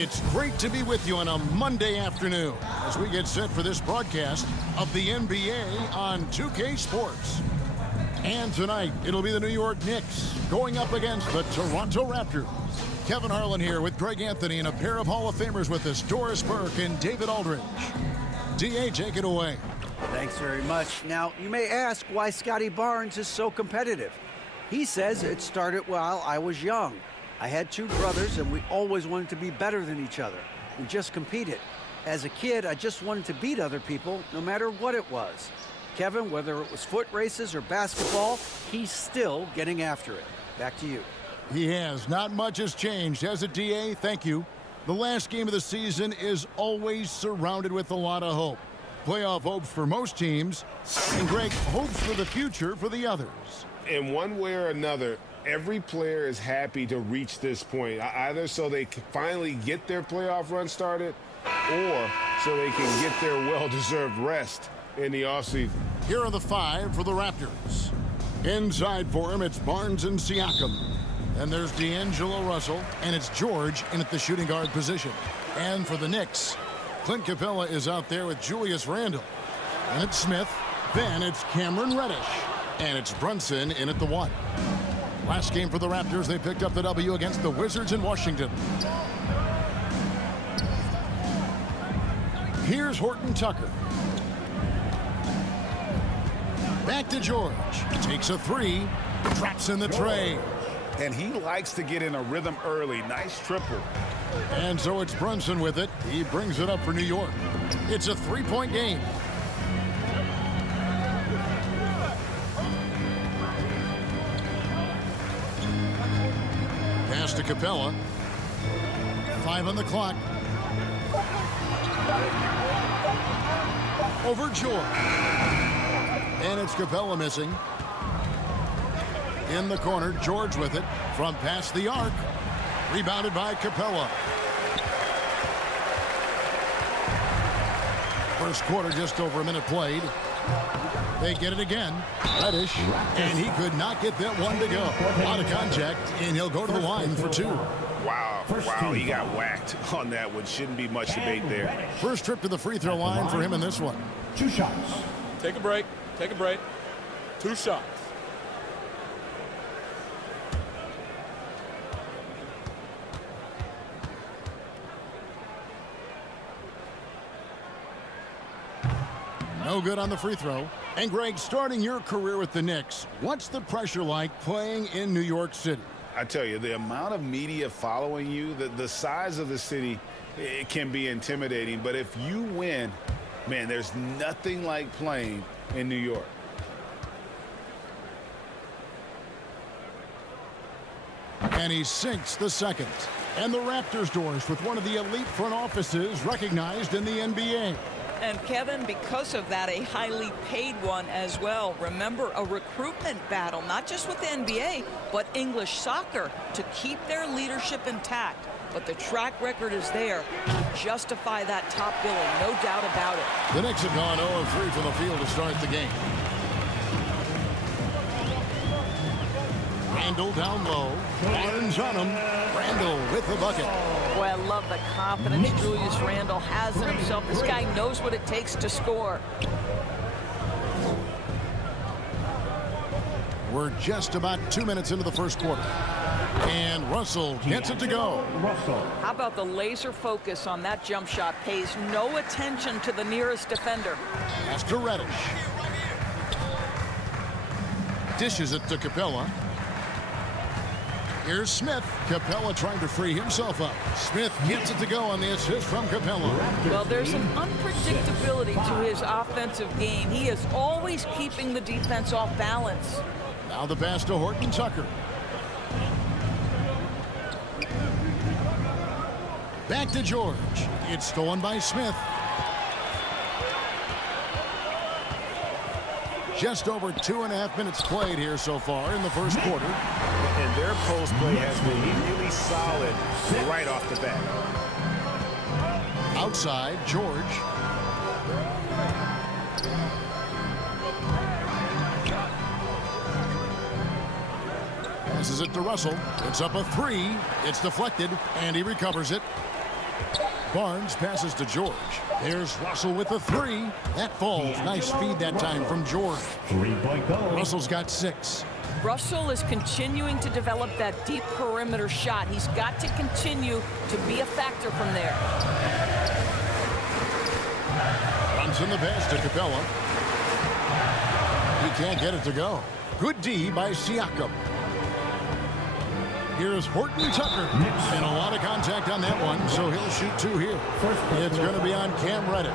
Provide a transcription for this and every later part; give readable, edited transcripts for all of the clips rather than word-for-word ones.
It's great to be with you on a Monday afternoon as we get set for this broadcast of the NBA on 2K Sports. And tonight, it'll be the New York Knicks going up against the Toronto Raptors. Kevin Harlan here with Greg Anthony and a pair of Hall of Famers with us, Doris Burke and David Aldridge. D.A., take it away. Thanks very much. Now, you may ask why Scotty Barnes is so competitive. He says it started while I was young. I had two brothers, and we always wanted to be better than each other. We just competed. As a kid, I just wanted to beat other people, no matter what it was. Kevin, whether it was foot races or basketball, he's still getting after it. Back to you. He has. Not much has changed, has it, D.A.? Thank you. The last game of the season is always surrounded with a lot of hope. Playoff hopes for most teams, and Greg, hopes for the future for the others. In one way or another, every player is happy to reach this point, either so they can finally get their playoff run started or so they can get their well-deserved rest in the offseason. Here are the five for the Raptors. Inside for him, it's Barnes and Siakam. And there's D'Angelo Russell, and it's George in at the shooting guard position. And for the Knicks, Clint Capella is out there with Julius Randle. And it's Smith. Then it's Cameron Reddish. And it's Brunson in at the one. Last game for the Raptors, they picked up the W against the Wizards in Washington. Here's Horton-Tucker. Back to George. Takes a three. Drops in the tray. And he likes to get in a rhythm early. Nice triple. And so it's Brunson with it. He brings it up for New York. It's a three-point game. Pass to Capella. 5 on the clock. Over George. And it's Capella missing. In the corner, George with it from past the arc. Rebounded by Capella. First quarter, just over a minute played. They get it again. Reddish, and he could not get that one to go. Out of contact, and he'll go to the line for two. Wow, he got whacked on that one. Shouldn't be much debate there. First trip to the free throw line for him in this one. 2 shots. Take a break. 2 shots. No good on the free throw. And Greg, starting your career with the Knicks, what's the pressure like playing in New York City? I tell you, the amount of media following you, the size of the city, it can be intimidating. But if you win, man, there's nothing like playing in New York. And he sinks the second. And the Raptors Doris with one of the elite front offices recognized in the NBA. And Kevin, because of that, a highly paid one as well. Remember, a recruitment battle, not just with the NBA, but English soccer to keep their leadership intact. But the track record is there to justify that top billing, no doubt about it. The Knicks have gone 0-3 from the field to start the game. Randle down low. Barnes on him. Randle with the bucket. Boy, I love the confidence Julius Randle has in himself. This guy knows what it takes to score. We're just about 2 minutes into the first quarter. And Russell gets it to go. How about the laser focus on that jump shot? Pays no attention to the nearest defender. Pass to Reddish. Dishes it to Capella. Here's Smith. Capella trying to free himself up. Smith gets it to go on the assist from Capella. Well, there's some unpredictability to his offensive game. He is always keeping the defense off balance. Now the pass to Horton-Tucker. Back to George. It's stolen by Smith. Just over 2.5 minutes played here so far in the first quarter. And their post play has been really solid right off the bat. Outside, George. Passes it to Russell. It's up a three. It's deflected, and he recovers it. Barnes passes to George. There's Russell with the three. That falls. Nice feed that time from George. 3-point goal. Russell's got 6. Russell is continuing to develop that deep perimeter shot. He's got to continue to be a factor from there. Runs in the pass to Capella. He can't get it to go. Good D by Siakam. Here's Horton-Tucker. And a lot of contact on that one, so he'll shoot 2 here. It's going to be on Cam Reddish.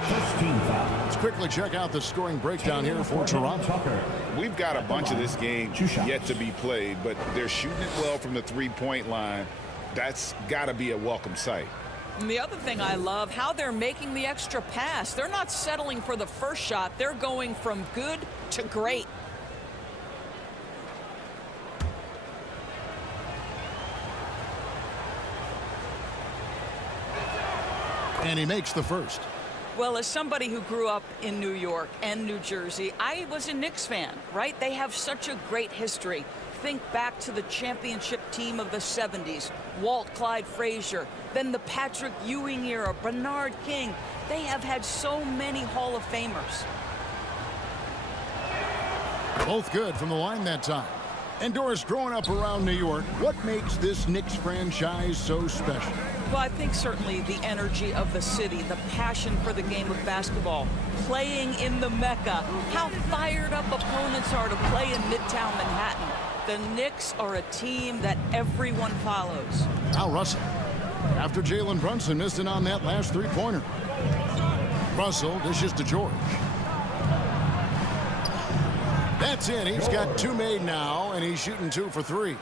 Let's quickly check out the scoring breakdown here for Toronto. We've got a bunch of this game yet to be played, but they're shooting it well from the three-point line. That's got to be a welcome sight. And the other thing I love, how they're making the extra pass. They're not settling for the first shot. They're going from good to great. And he makes the first. Well, as somebody who grew up in New York and New Jersey, I was a Knicks fan, right? They have such a great history. Think back to the championship team of the 70s, Walt Clyde Frazier, then the Patrick Ewing era, Bernard King. They have had so many Hall of Famers. Both good from the line that time. And Doris, growing up around New York, what makes this Knicks franchise so special? Well, I think certainly the energy of the city, the passion for the game of basketball, playing in the Mecca, how fired up opponents are to play in Midtown Manhattan. The Knicks are a team that everyone follows. Now Russell, after Jalen Brunson missed it on that last three-pointer. Russell dishes to George. That's in. He's got 2 made now, and he's shooting 2 for 3.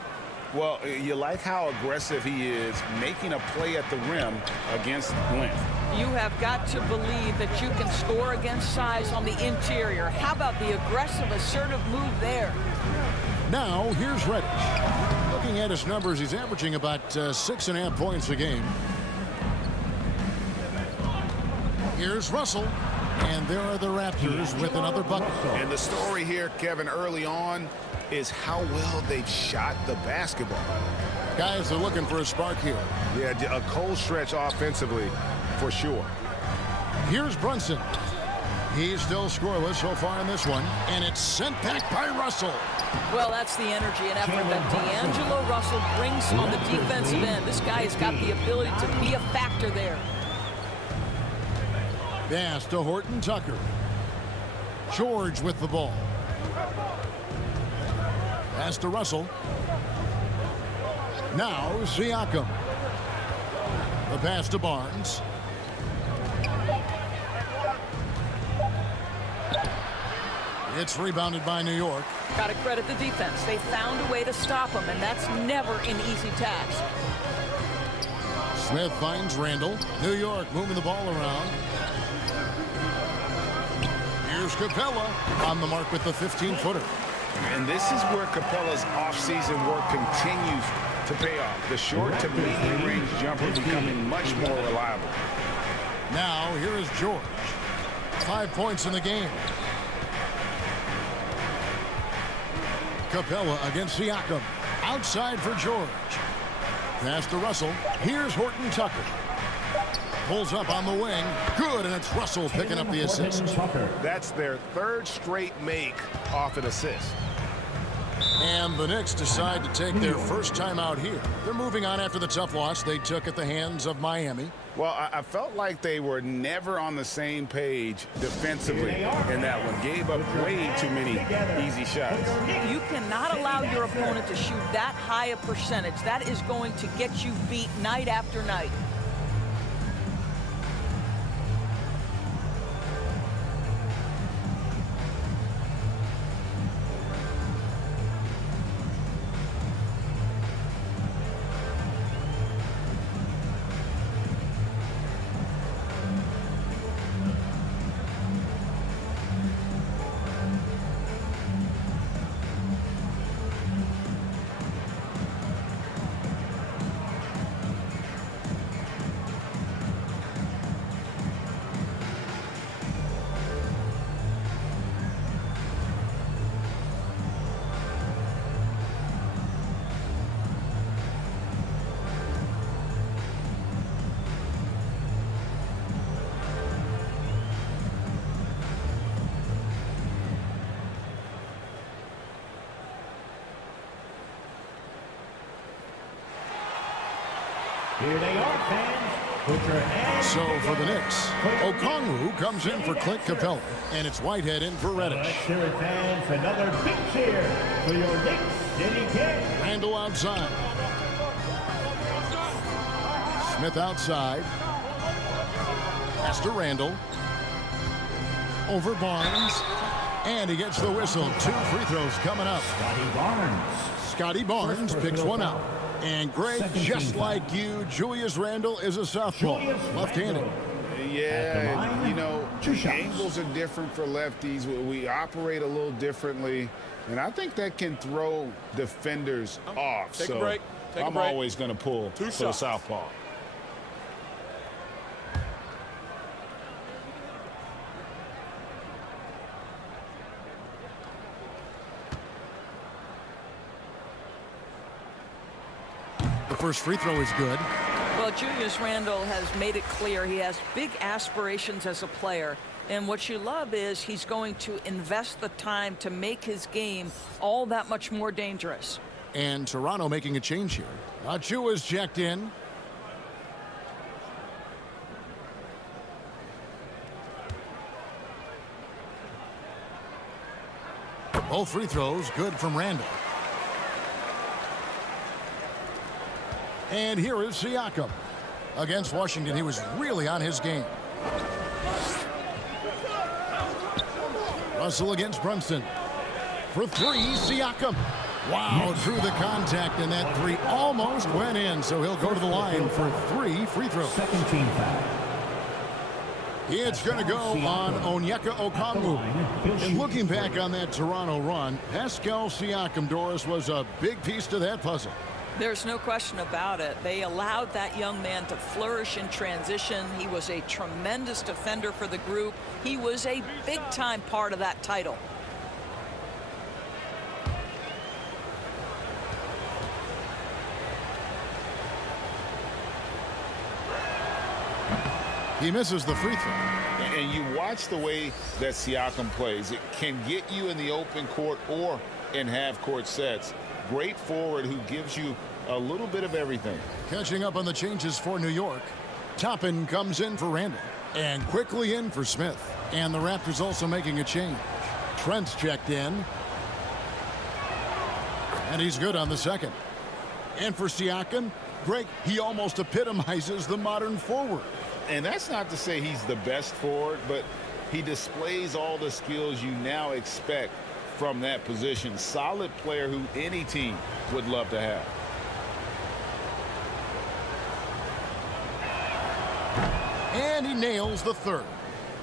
Well, you like how aggressive he is making a play at the rim against length. You have got to believe that you can score against size on the interior. How about the aggressive, assertive move there? Now, here's Reddish. Looking at his numbers, he's averaging about 6.5 points a game. Here's Russell. And there are the Raptors with another bucket. And the story here, Kevin, early on is how well they've shot the basketball. Guys are looking for a spark here. Yeah, a cold stretch offensively for sure. Here's Brunson. He's still scoreless so far in this one. And it's sent back by Russell. Well, that's the energy and effort that D'Angelo Russell brings on the defensive end. This guy has got the ability to be a factor there. Pass to Horton-Tucker. George with the ball. Pass to Russell. Now Siakam. The pass to Barnes. It's rebounded by New York. Got to credit the defense. They found a way to stop him, and that's never an easy task. Smith finds Randall. New York moving the ball around. Here's Capella on the mark with the 15-footer. And this is where Capella's offseason work continues to pay off. The short to medium range jumper becoming much more reliable. Now here is George. 5 points in the game. Capella against Siakam. Outside for George. Pass to Russell. Here's Horton-Tucker. Pulls up on the wing. Good, and it's Russell picking up the assist. That's their 3rd straight make off an assist. And the Knicks decide to take their first time out here. They're moving on after the tough loss they took at the hands of Miami. Well, I felt like they were never on the same page defensively in that one. Gave up way too many easy shots. You cannot allow your opponent to shoot that high a percentage. That is going to get you beat night after night. Here they are, fans. Put your hands So for the together. Knicks, Okongwu comes in for Clint Capella, and it's Whitehead in for Reddish. Let's hear it, fans. Another big cheer for your Knicks City Kings. Randall outside. Smith outside. Pass to Randall. Over Barnes. And he gets the whistle. 2 free throws coming up. Scotty Barnes. Scotty Barnes picks one out. And Greg, just like you, Julius Randle is a southpaw, left-handed. Yeah, and, you know, Two shots. angles are different for lefties. We operate a little differently, and I think that can throw defenders off. Take a so break. Take a I'm break. always going to pull Two for the shots. southpaw. The first free throw is good. Well, Julius Randle has made it clear he has big aspirations as a player. And what you love is he's going to invest the time to make his game all that much more dangerous. And Toronto making a change here. Achua's checked in. Both free throws good from Randall. And here is Siakam. Against Washington, he was really on his game. Russell against Brunson. For 3, Siakam. Wow, through the contact, and that 3 almost went in, so he'll go to the line for 3 free throws. Second team foul. It's going to go on Onyeka Okongwu. And looking back on that Toronto run, Pascal Siakam, Doris, was a big piece to that puzzle. There's no question about it. They allowed that young man to flourish in transition. He was a tremendous defender for the group. He was a big-time part of that title. He misses the free throw. And you watch the way that Siakam plays. It can get you in the open court or in half-court sets. Great forward who gives you a little bit of everything. Catching up on the changes for New York. Toppin comes in for Randall. And quickly in for Smith. And the Raptors also making a change. Trent's checked in. And he's good on the second. And for Siakam, Greg, he almost epitomizes the modern forward. And that's not to say he's the best forward, but he displays all the skills you now expect from that position. Solid player who any team would love to have. And he nails the third.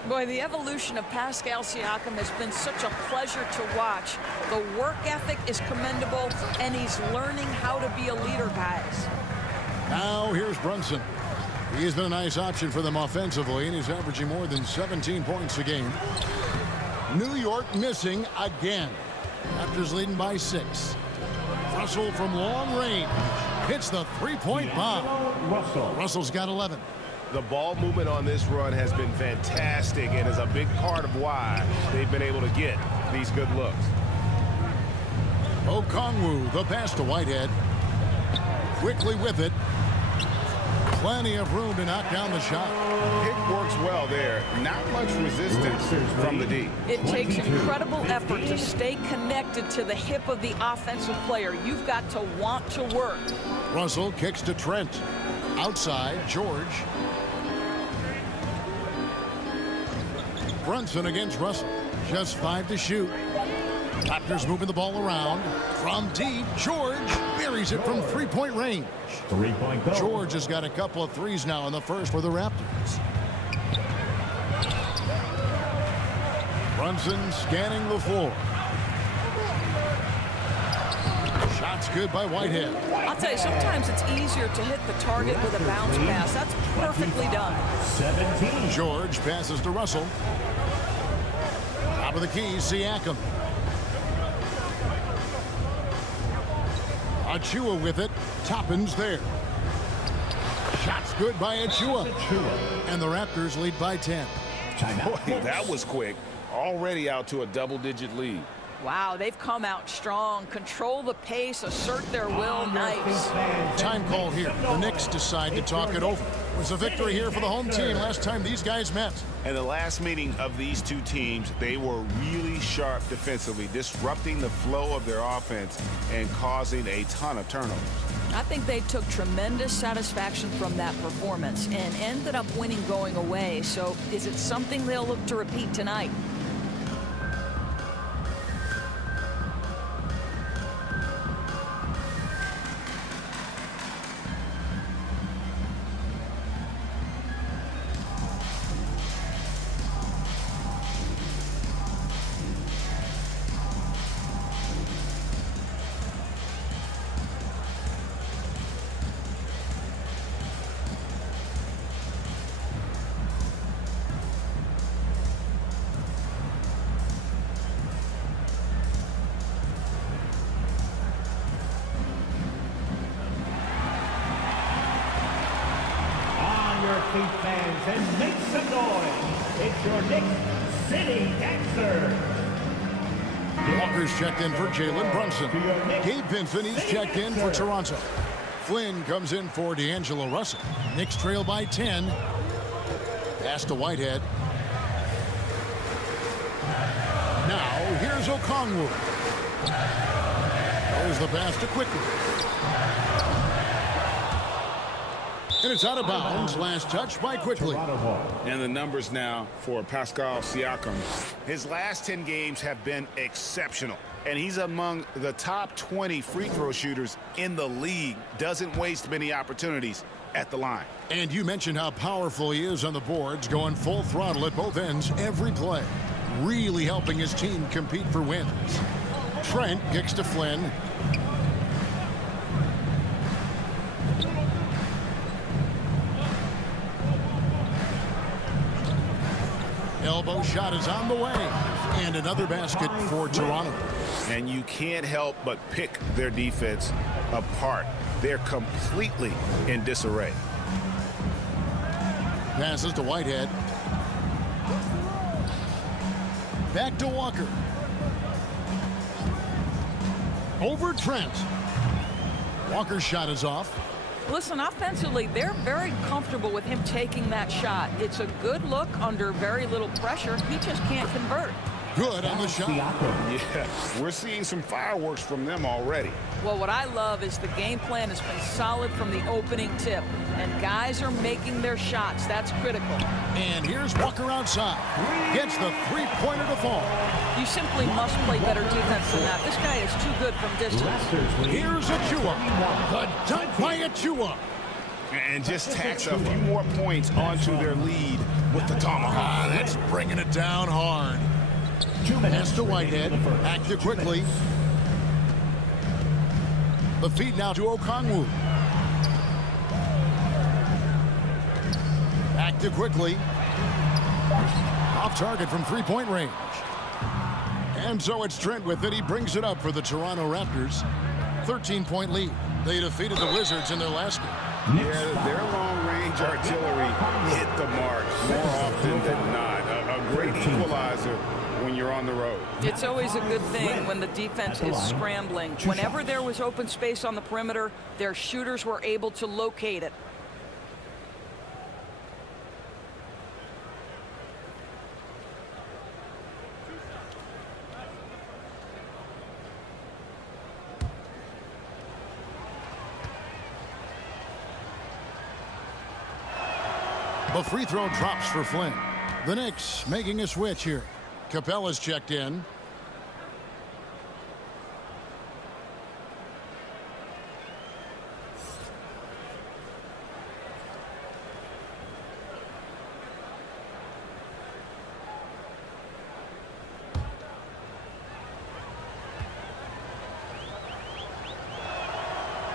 Boy, the evolution of Pascal Siakam has been such a pleasure to watch. The work ethic is commendable, and he's learning how to be a leader, guys. Now here's Brunson. He's been a nice option for them offensively, and he's averaging more than 17 points a game. New York missing again. Raptors leading by 6. Russell from long range hits the three-point bomb. Russell's got 11. The ball movement on this run has been fantastic and is a big part of why they've been able to get these good looks. Okongwu, the pass to Whitehead. Quickly with it. Plenty of room to knock down the shot. It works well there. Not much resistance from the D. It takes incredible effort to stay connected to the hip of the offensive player. You've got to want to work. Russell kicks to Trent. Outside, George. Brunson against Russell. Just 5 to shoot. Raptors moving the ball around. From deep, George buries it from three-point range. Three-point goal. George has got a couple of threes now in the first for the Raptors. Brunson scanning the floor. Shots good by Whitehead. I'll tell you, sometimes it's easier to hit the target with a bounce pass. That's perfectly done. 17. George passes to Russell. Top of the key, Siakam. Achua with it. Toppin's there. Shots good by Achua. And the Raptors lead by 10. Boy, that was quick. Already out to a double-digit lead. Wow, they've come out strong, control the pace, assert their will. Nice. Time call here. The Knicks decide to talk it over. It was a victory here for the home team last time these guys met. And the last meeting of these two teams, they were really sharp defensively, disrupting the flow of their offense and causing a ton of turnovers. I think they took tremendous satisfaction from that performance and ended up winning going away. So is it something they'll look to repeat tonight? Feet fans, and make some noise. It's your Knicks City Gangster. Walker's checked in for Jalen Brunson. Gabe Vincent, he's checked in for Toronto. Flynn comes in for D'Angelo Russell. Knicks trail by 10. Pass to Whitehead. Now, here's Okongwu. Throws the pass to Quickly. And it's out of bounds. Last touch by Quickly. And the numbers now for Pascal Siakam. His last 10 games have been exceptional. And he's among the top 20 free throw shooters in the league. Doesn't waste many opportunities at the line. And you mentioned how powerful he is on the boards, going full throttle at both ends every play. Really helping his team compete for wins. Trent kicks to Flynn. Elbow shot is on the way. And another basket for Toronto. And you can't help but pick their defense apart. They're completely in disarray. Passes to Whitehead. Back to Walker. Over Trent. Walker's shot is off. Listen, offensively, they're very comfortable with him taking that shot. It's a good look under very little pressure. He just can't convert. Good on the shot. Yeah, we're seeing some fireworks from them already. Well, what I love is the game plan has been solid from the opening tip. And guys are making their shots. That's critical. And here's Walker outside. Gets the three-pointer to fall. You simply must play better defense than that. This guy is too good from distance. Here's Achua. The dunk by Achua. And just tacks a few more points onto their lead with the tomahawk. That's bringing it down hard. Pass to Whitehead. Back to Quickly. The feed now to Okongwu. Back to Quickly. Off target from three-point range. And so it's Trent with it. He brings it up for the Toronto Raptors. 13-point lead. They defeated the Wizards in their last game. Yeah, their long-range artillery hit the mark more often than not. A great equalizer when you're on the road. It's always a good thing when the defense is scrambling. Whenever there was open space on the perimeter, their shooters were able to locate it. The free throw drops for Flynn. The Knicks making a switch here. Capella's checked in.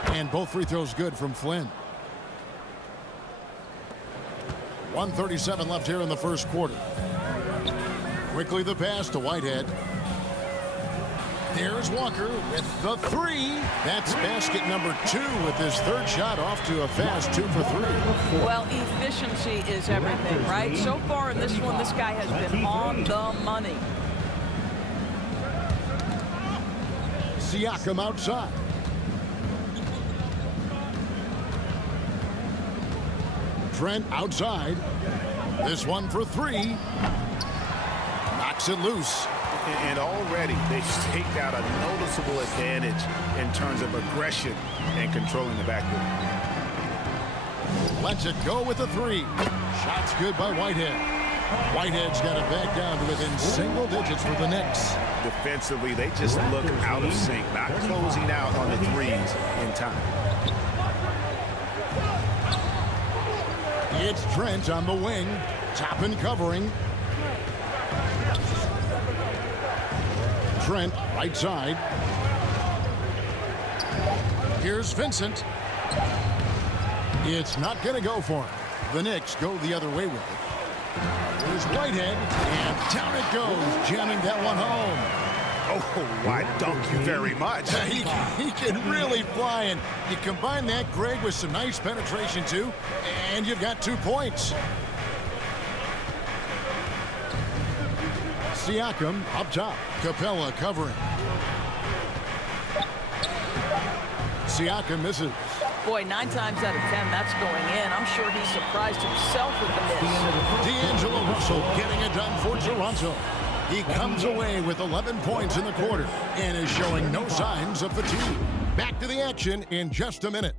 And both free throws good from Flynn. 1:37 left here in the first quarter. Quickly the pass to Whitehead. There's Walker with the three. That's basket number 2 with his third shot off to a fast 2 for 3. Well, efficiency is everything, right? So far in this one, this guy has been on the money. Siakam outside. Trent outside. This one for three. Knocks it loose. And already they've staked out a noticeable advantage in terms of aggression and controlling the backcourt. Lets it go with a three. Shot's good by Whitehead. Whitehead's got it back down to within single digits for the Knicks. Defensively, they just look out of sync, not closing out on the threes in time. It's Trent on the wing. Top and covering. Trent, right side. Here's Vincent. It's not going to go for him. The Knicks go the other way with it. Here's Whitehead, and down it goes, jamming that one home. Oh, why dunk you very much. He can really fly, and you combine that, Greg, with some nice penetration, too, and you've got 2 points. Siakam up top. Capella covering. Siakam misses. Boy, 9 times out of 10, that's going in. I'm sure he's surprised himself with the miss. D'Angelo Russell getting it done for Toronto. He comes away with 11 points in the quarter and is showing no signs of fatigue. Back to the action in just a minute.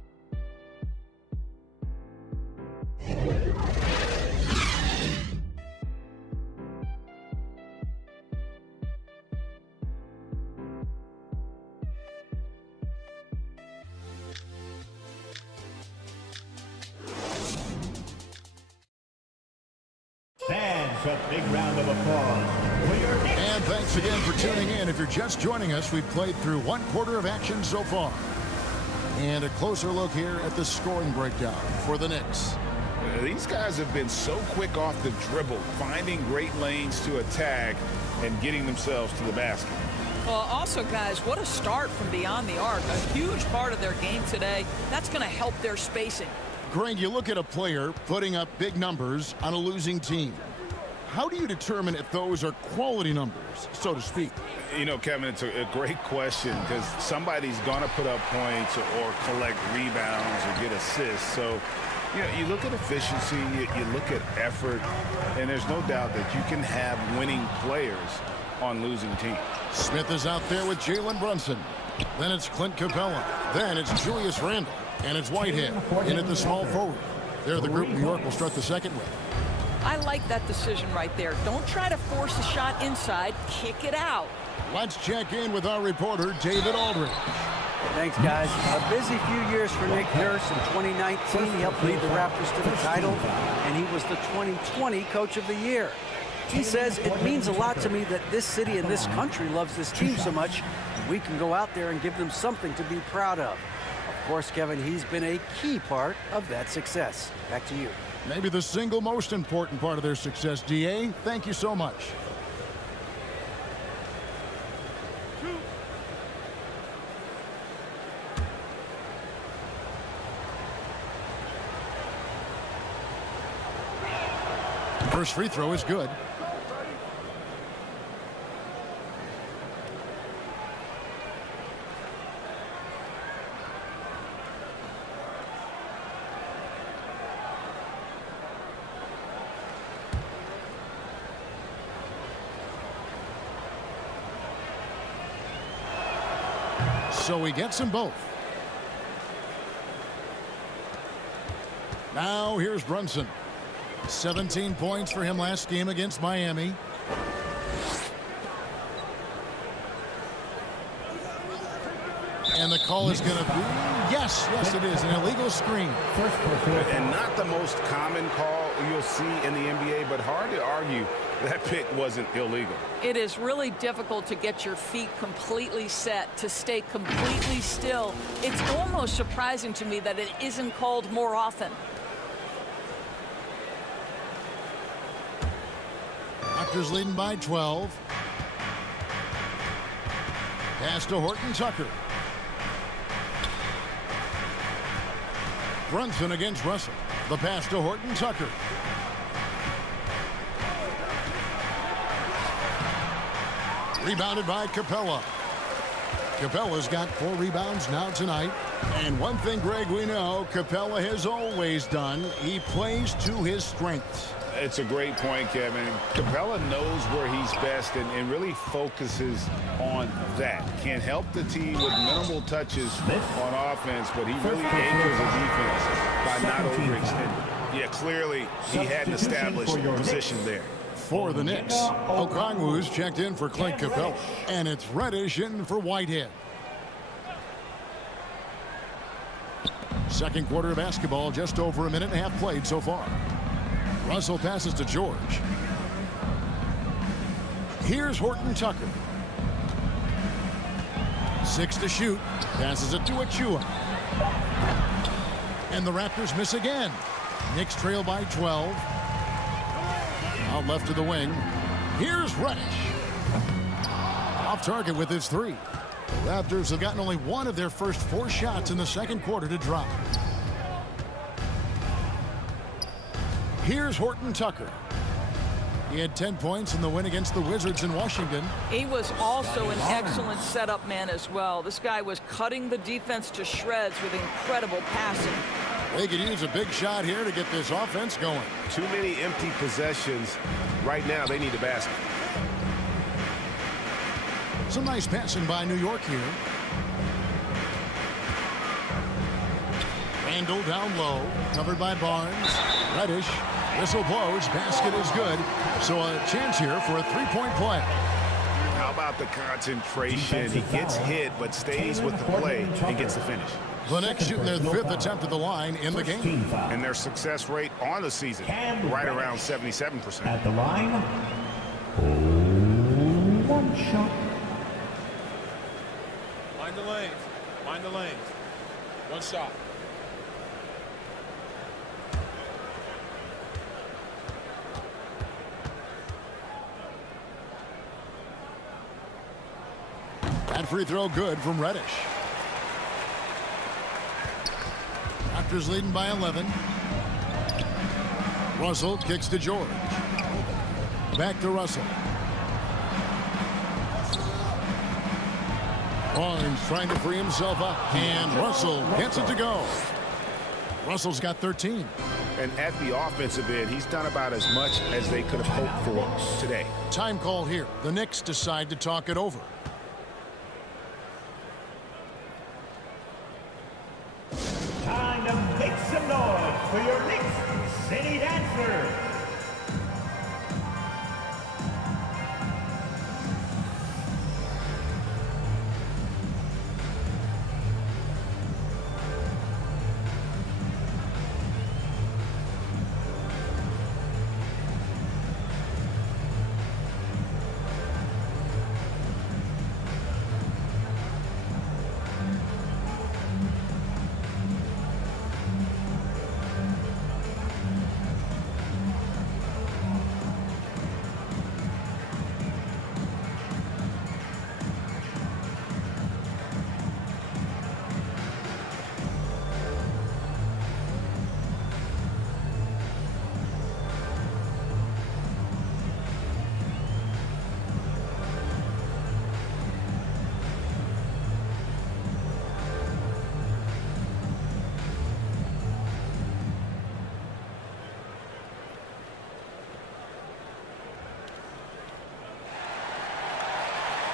Fans, a big round of applause for your Knicks. And thanks again for tuning in. If you're just joining us, we've played through 1 quarter of action so far. And a closer look here at the scoring breakdown for the Knicks. These guys have been so quick off the dribble, finding great lanes to attack and getting themselves to the basket. Well, also, guys, what a start from beyond the arc. A huge part of their game today. That's going to help their spacing. Greg, you look at a player putting up big numbers on a losing team. How do you determine if those are quality numbers, so to speak? You know, Kevin, it's a great question because somebody's going to put up points or collect rebounds or get assists. So, you know, you look at efficiency, you look at effort, and there's no doubt that you can have winning players on losing teams. Smith is out there with Jalen Brunson. Then it's Clint Capella. Then it's Julius Randle. And it's Whitehead in at the small forward. They're the group New York will start the second with. I like that decision right there. Don't try to force a shot inside. Kick it out. Let's check in with our reporter, David Aldridge. Thanks, guys. A busy few years for Nick Nurse. In 2019, he helped lead the Raptors to the title, and he was the 2020 Coach of the Year. He says, it means a lot to me that this city and this country loves this team so much, we can go out there and give them something to be proud of. Of course, Kevin, he's been a key part of that success. Back to you. Maybe the single most important part of their success, D.A. Thank you so much. First free throw is good. So he gets them both. Now here's Brunson. 17 points for him last game against Miami. And the call is going to be, yes, it is, an illegal screen. And not the most common call you'll see in the NBA, but hard to argue that pick wasn't illegal. It is really difficult to get your feet completely set, to stay completely still. It's almost surprising to me that it isn't called more often. Raptors leading by 12. Pass to Horton-Tucker. Brunson against Russell. The pass to Horton-Tucker. Rebounded by Capella. Capella's got 4 rebounds now tonight. And one thing, Greg, we know Capella has always done, he plays to his strengths. It's a great point, Kevin. Capella knows where he's best and really focuses on that. Can help the team with minimal touches on offense, but he really anchors the defense by not overextending. Yeah, clearly he had an established position there. For the Knicks, Okongwu's checked in for Clint Capella, and it's Reddish in for Whitehead. Second quarter of basketball, just over a minute and a half played so far. Russell passes to George. Here's Horton-Tucker. 6 to shoot. Passes it to Achua. And the Raptors miss again. Knicks trail by 12. Out left to the wing. Here's Reddish. Off target with his 3. The Raptors have gotten only 1 of their first 4 shots in the second quarter to drop. Here's Horton-Tucker. He had 10 points in the win against the Wizards in Washington. He was also an excellent setup man as well. This guy was cutting the defense to shreds with incredible passing. They could use a big shot here to get this offense going. Too many empty possessions. Right now, they need a basket. Some nice passing by New York here. Randall down low, covered by Barnes. Reddish, whistle blows, basket is good. So a chance here for a 3-point play. How about the concentration? He gets hit, but stays with the play and gets the finish. The Knicks shooting their 5th attempt at the line in the game. And their success rate on the season, right around 77%. At the line, 1 shot. Mind the lanes. Mind the lanes. 1 shot. That free throw good from Reddish. Raptors leading by 11. Russell kicks to George. Back to Russell. Barnes trying to free himself up, and Russell gets it to go. Russell's got 13. And at the offensive end, he's done about as much as they could have hoped for today. Time call here. The Knicks decide to talk it over. Time to make some noise for your Knicks City Dancer.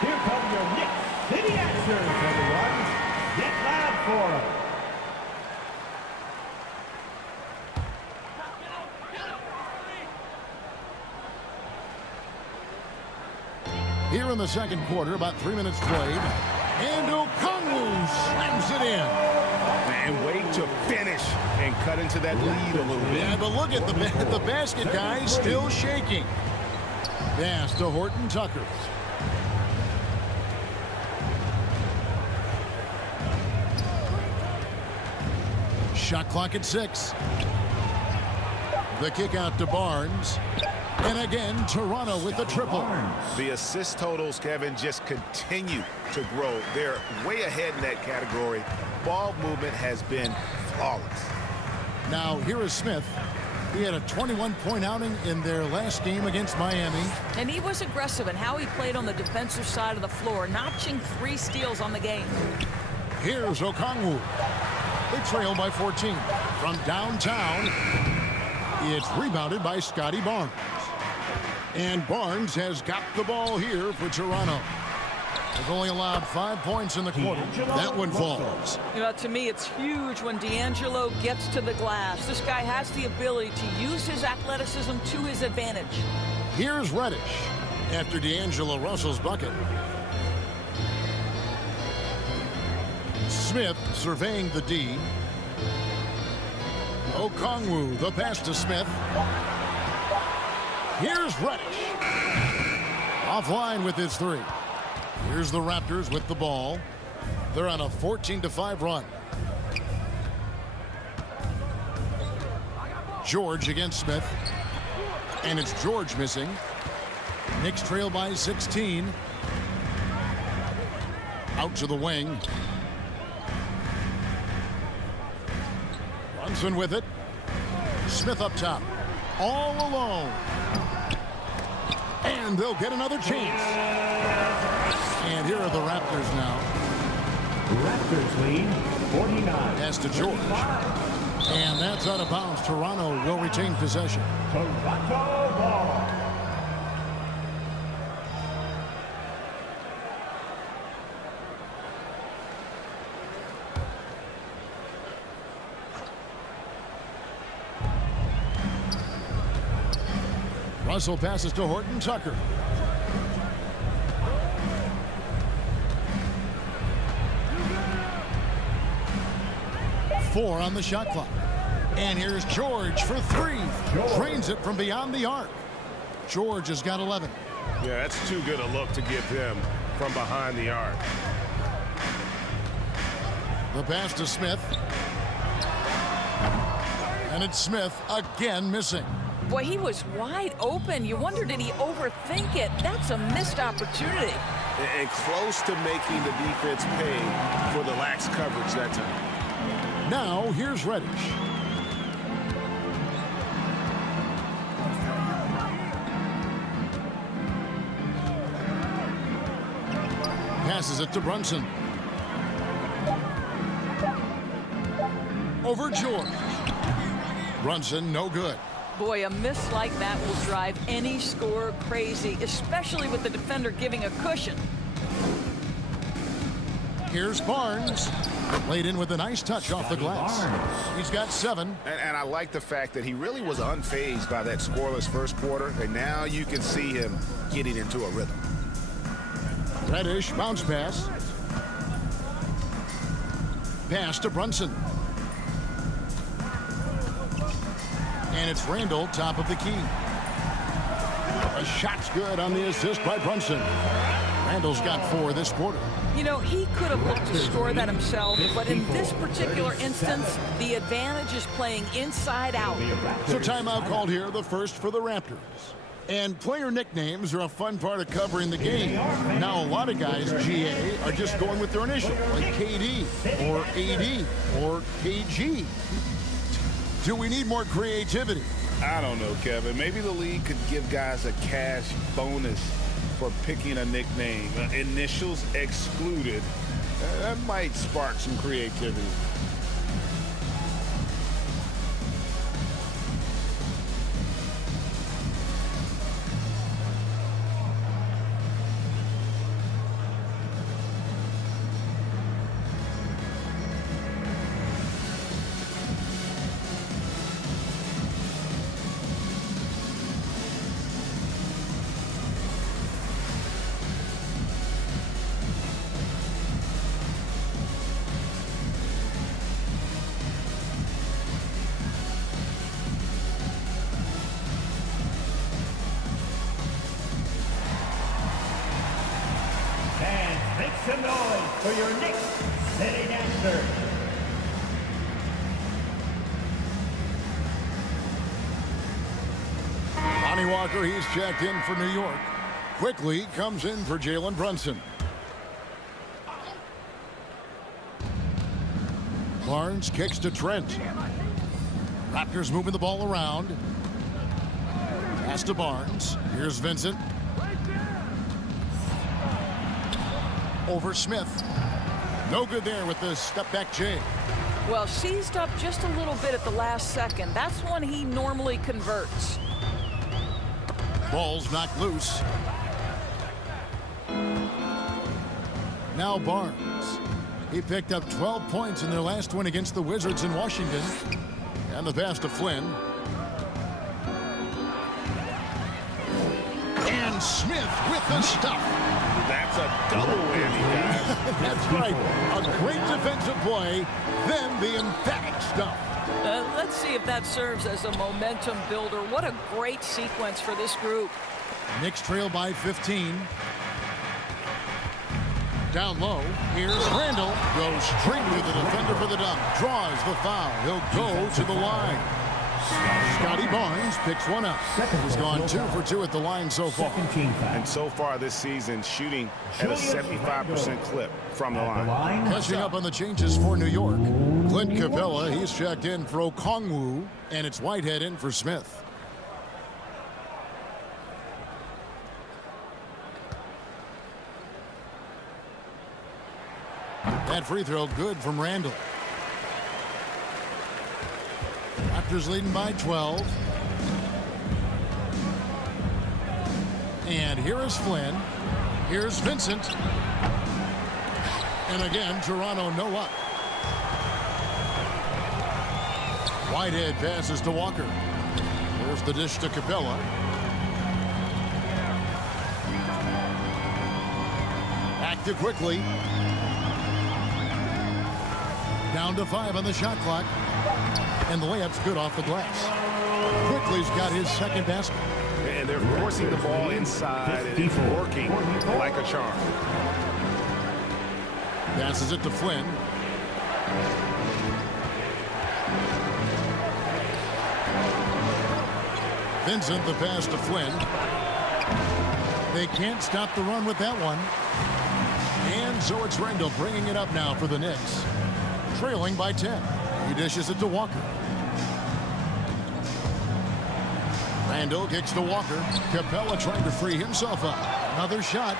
Here come your Knicks City Answers, everyone. Get loud for them. Here in the second quarter, about 3 minutes played. And Okongwu slams it in. And wait to finish and cut into that lead a little bit. Yeah, but look at the basket, guys, still shaking. Pass to Horton-Tucker. Shot clock at 6. The kick out to Barnes. And again, Toronto with the triple. The assist totals, Kevin, just continue to grow. They're way ahead in that category. Ball movement has been flawless. Now, here is Smith. He had a 21-point outing in their last game against Miami. And he was aggressive in how he played on the defensive side of the floor, notching 3 steals on the game. Here's Okongwu. They trail by 14. From downtown, it's rebounded by Scotty Barnes. And Barnes has got the ball here for Toronto. They've only allowed 5 points in the quarter. That one falls. You know, to me, it's huge when D'Angelo gets to the glass. This guy has the ability to use his athleticism to his advantage. Here's Reddish after D'Angelo Russell's bucket. Smith surveying the D. Okongwu, the pass to Smith. Here's Reddish. Offline with his 3. Here's the Raptors with the ball. They're on a 14-5 run. George against Smith. And it's George missing. Knicks trail by 16. Out to the wing. Brunson with it. Smith up top. All alone. And they'll get another chance. And here are the Raptors now. Raptors lead 49. Pass to George. And that's out of bounds. Toronto will retain possession. Toronto ball. Russell passes to Horton-Tucker. Four on the shot clock. And here's George for 3. Drains it from beyond the arc. George has got 11. Yeah, that's too good a look to give him from behind the arc. The pass to Smith. And it's Smith again missing. Boy, he was wide open. You wonder, did he overthink it? That's a missed opportunity. And close to making the defense pay for the lax coverage that time. Now here's Reddish. Passes it to Brunson. Over George. Brunson, no good. Boy, a miss like that will drive any scorer crazy, especially with the defender giving a cushion. Here's Barnes. Laid in with a nice touch off the glass. He's got 7. And I like the fact that he really was unfazed by that scoreless first quarter, and now you can see him getting into a rhythm. Reddish, bounce pass. Pass to Brunson. And it's Randall, top of the key. A shot's good on the assist by Brunson. Randall's got 4 this quarter. You know, he could have looked to score that himself, but in this particular instance, the advantage is playing inside out. So timeout called here, the first for the Raptors. And player nicknames are a fun part of covering the game. Now, a lot of guys, GA, are just going with their initial, like KD or AD or KG. Do we need more creativity? I don't know, Kevin. Maybe the league could give guys a cash bonus for picking a nickname. Initials excluded. That might spark some creativity. Make some noise for your Knicks City Dancer. Lonnie Walker, he's checked in for New York. Quickly comes in for Jalen Brunson. Barnes kicks to Trent. Raptors moving the ball around. Pass to Barnes. Here's Vincent. Over Smith. No good there with the step-back J. Well, seized up just a little bit at the last second. That's when he normally converts. Ball's knocked loose. Now Barnes. He picked up 12 points in their last win against the Wizards in Washington. And the pass to Flynn. And Smith with the stuff. That's a double whammy, guys. That's right. A great defensive play, then the emphatic stuff. Let's see if that serves as a momentum builder. What a great sequence for this group. Knicks trail by 15. Down low, here's Randall. Goes straight to the defender for the dunk. Draws the foul. He'll go to the line. Scotty Barnes picks one up. He's gone 2 for 2 at the line so far. And so far this season, shooting at a 75% clip from the line. Catching up on the changes for New York. Clint Capella, he's checked in for Okongwu, and it's Whitehead in for Smith. That free throw good from Randall. Raptors leading by 12. And here is Flynn. Here's Vincent. And again, Toronto no up. Whitehead passes to Walker. There's the dish to Capella. Active quickly. Down to 5 on the shot clock. And the layup's good off the glass. Quickly's got his second basket. And they're forcing the ball inside, and it's working like a charm. Passes it to Flynn. Vincent, the pass to Flynn. They can't stop the run with that one. And so it's Randall bringing it up now for the Knicks. Trailing by 10. He dishes it to Walker. Randall kicks to Walker. Capella trying to free himself up. Another shot.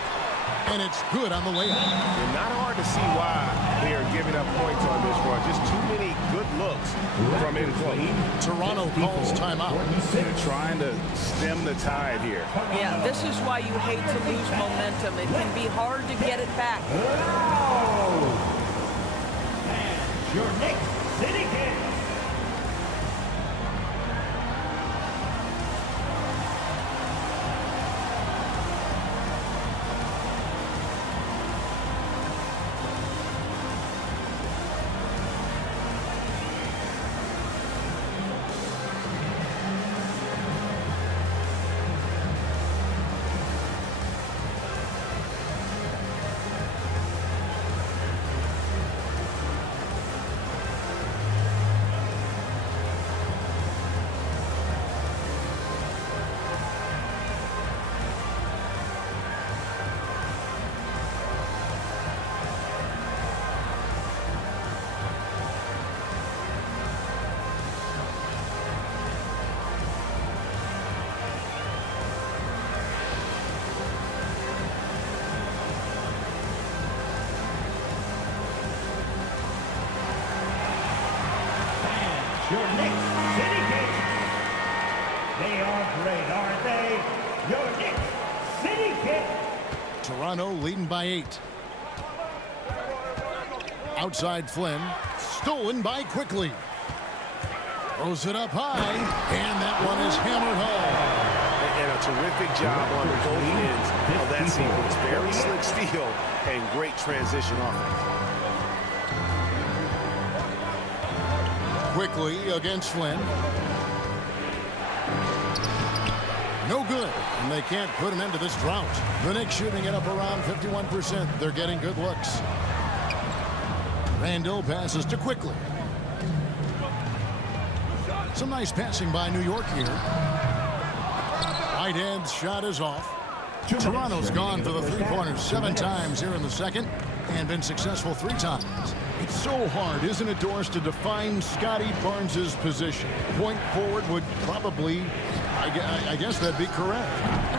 And it's good on the layup. And not hard to see why they are giving up points on this run. Just too many good looks from in play. Toronto calls timeout. They're trying to stem the tide here. Yeah, this is why you hate to lose momentum. It can be hard to get it back. And your Knicks City Kings. Your Knicks City Kings. They are great, aren't they? Your Knicks City Kings. Toronto leading by 8. Outside Flynn. Stolen by Quickly. Throws it up high. And that one is hammered home. And a terrific job on both ends of that sequence. Very slick steal and great transition offense. Quickly against Flynn. No good. And they can't put an end to this drought. The Knicks shooting it up around 51%. They're getting good looks. Randall passes to Quickly. Some nice passing by New York here. Whitehead's shot is off. Toronto's gone for the three-pointers 7 times here in the second and been successful 3 times. It's so hard, isn't it, Doris, to define Scotty Barnes' position? Point forward would probably, I guess that'd be correct.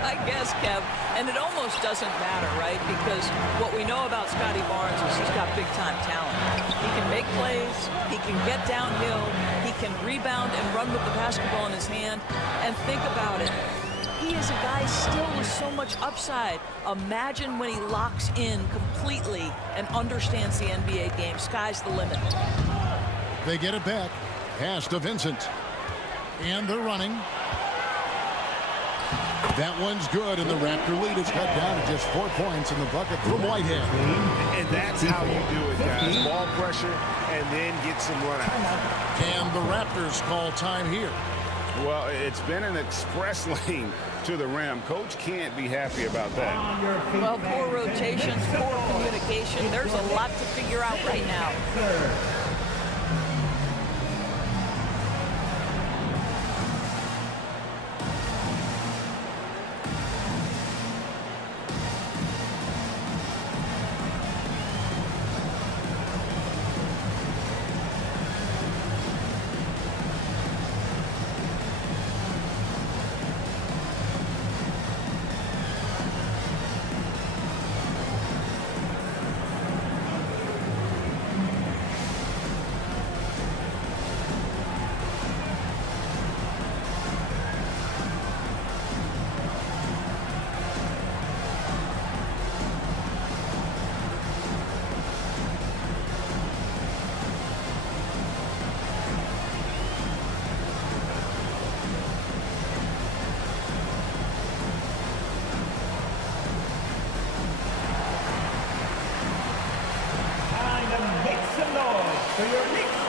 I guess, Kev. And it almost doesn't matter, right? Because what we know about Scotty Barnes is he's got big-time talent. He can make plays. He can get downhill. He can rebound and run with the basketball in his hand. And think about it. He is a guy still with so much upside. Imagine when he locks in completely and understands the NBA game. Sky's the limit. They get it back. Pass to Vincent. And they're running. That one's good, and the Raptor lead is cut down to just 4 points in the bucket from Whitehead. And that's how you do it, guys. Ball pressure and then get some run out. And the Raptors call time here. Well, it's been an express lane to the rim. Coach can't be happy about that. Well, poor rotations, poor communication. There's a lot to figure out right now. For your Knicks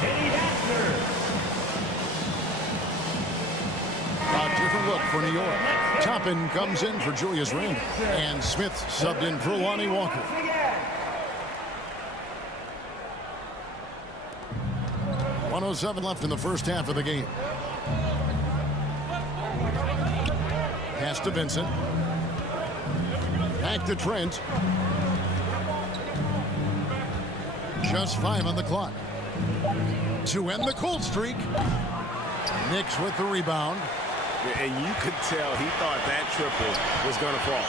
City Raptors. A different look for New York. Toppin comes in for Julius Randle. And Smith subbed in for Lonnie Walker. 1:07 left in the first half of the game. Pass to Vincent. Back to Trent. Just 5 on the clock. To end the cold streak. Knicks with the rebound. And you could tell he thought that triple was going to fall.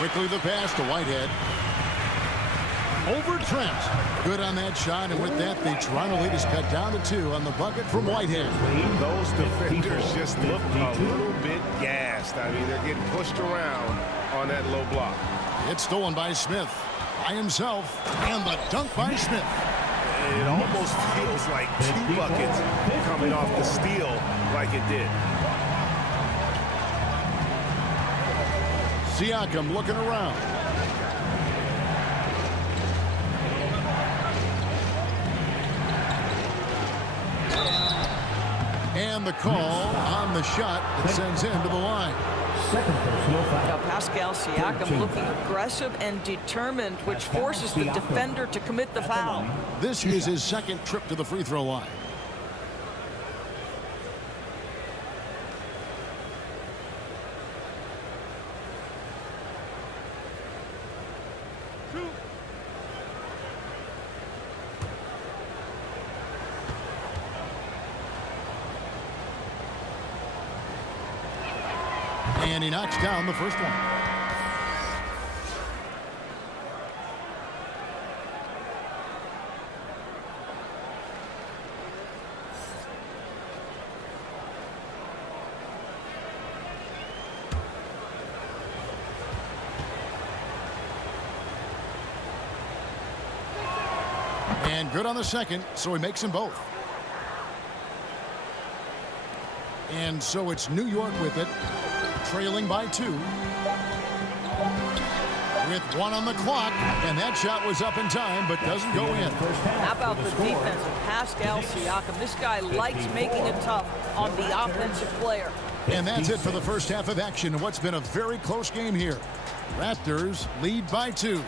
Quickly the pass to Whitehead. Over Trent. Good on that shot, and with that, the Toronto lead is cut down to 2 on the bucket from Whitehead. Those defenders just look a little bit gassed. I mean, they're getting pushed around on that low block. It's stolen by Smith. By himself, and the dunk by Smith. It almost feels like 2 buckets coming off the steal like it did. Siakam looking around. And the call on the shot that sends him to the line. Now Pascal Siakam looking aggressive and determined, which forces the defender to commit the foul. This is his second trip to the free throw line. And he knocks down the first one. And good on the second, so he makes them both. And so it's New York with it, trailing by 2. With 1 on the clock, and that shot was up in time, but doesn't go in. How about the defense of Pascal Siakam? This guy likes making it tough on the offensive player. And that's it for the first half of action. What's been a very close game here. Raptors lead by 2.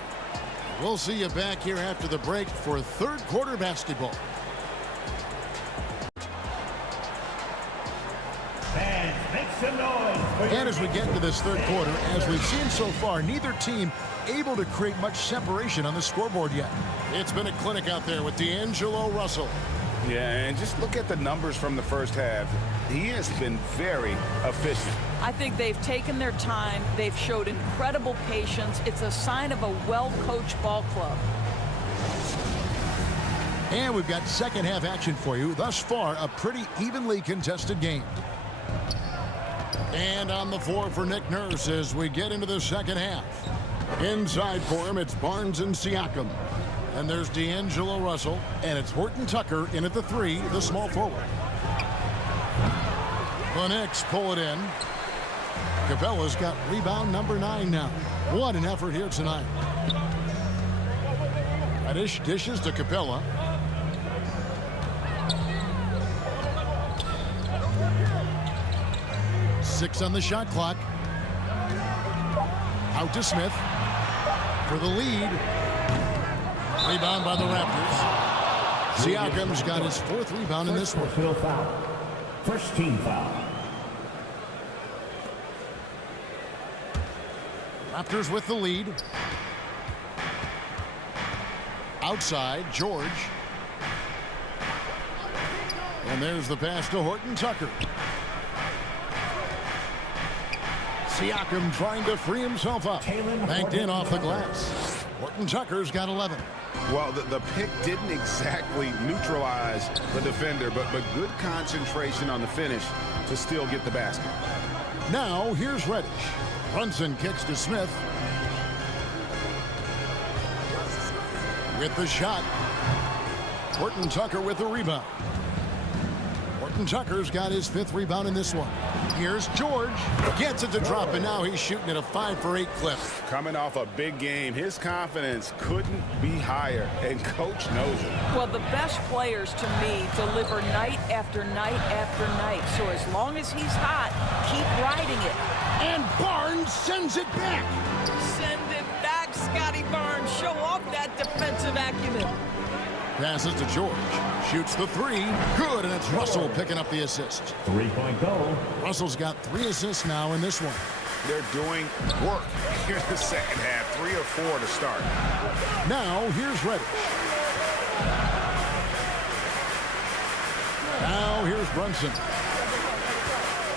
We'll see you back here after the break for third quarter basketball. Fans, make some noise for your And as we get into this third quarter, as we've seen so far, neither team able to create much separation on the scoreboard yet. It's been a clinic out there with D'Angelo Russell. Yeah, and just look at the numbers from the first half. He has been very efficient. I think they've taken their time. They've showed incredible patience. It's a sign of a well-coached ball club. And we've got second half action for you. Thus far, a pretty evenly contested game. And on the floor for Nick Nurse as we get into the second half. Inside for him, it's Barnes and Siakam. And there's D'Angelo Russell, and it's Horton-Tucker in at the 3, the small forward. The Knicks pull it in. Capella's got rebound number 9 now. What an effort here tonight. Reddish dishes to Capella. Six on the shot clock. Out to Smith for the lead. Rebound by the Raptors. Siakam's got his 4th rebound in this one. foul. First team foul. Raptors with the lead. Outside, George. And there's the pass to Horton-Tucker. Siakam trying to free himself up. Banked in off the glass. Horton-Tucker's got 11. Well, the pick didn't exactly neutralize the defender, but good concentration on the finish to still get the basket. Now, here's Reddish. Brunson kicks to Smith. With the shot. Horton-Tucker with the rebound. Horton-Tucker's got his 5th rebound in this one. Here's George. Gets it to drop, and now he's shooting at a 5 for 8 clip. Coming off a big game, his confidence couldn't be higher, and coach knows it. Well, the best players, to me, deliver night after night after night. So as long as he's hot, keep riding it. And Barnes sends it back. Send it back, Scotty Barnes. Show off that defensive acumen. Passes to George. Shoots the 3. Good, and it's Russell picking up the assist. 3-point goal. Russell's got 3 assists now in this one. They're doing work here in the second half. 3 or 4 to start. Now, here's Reddish. Now, here's Brunson.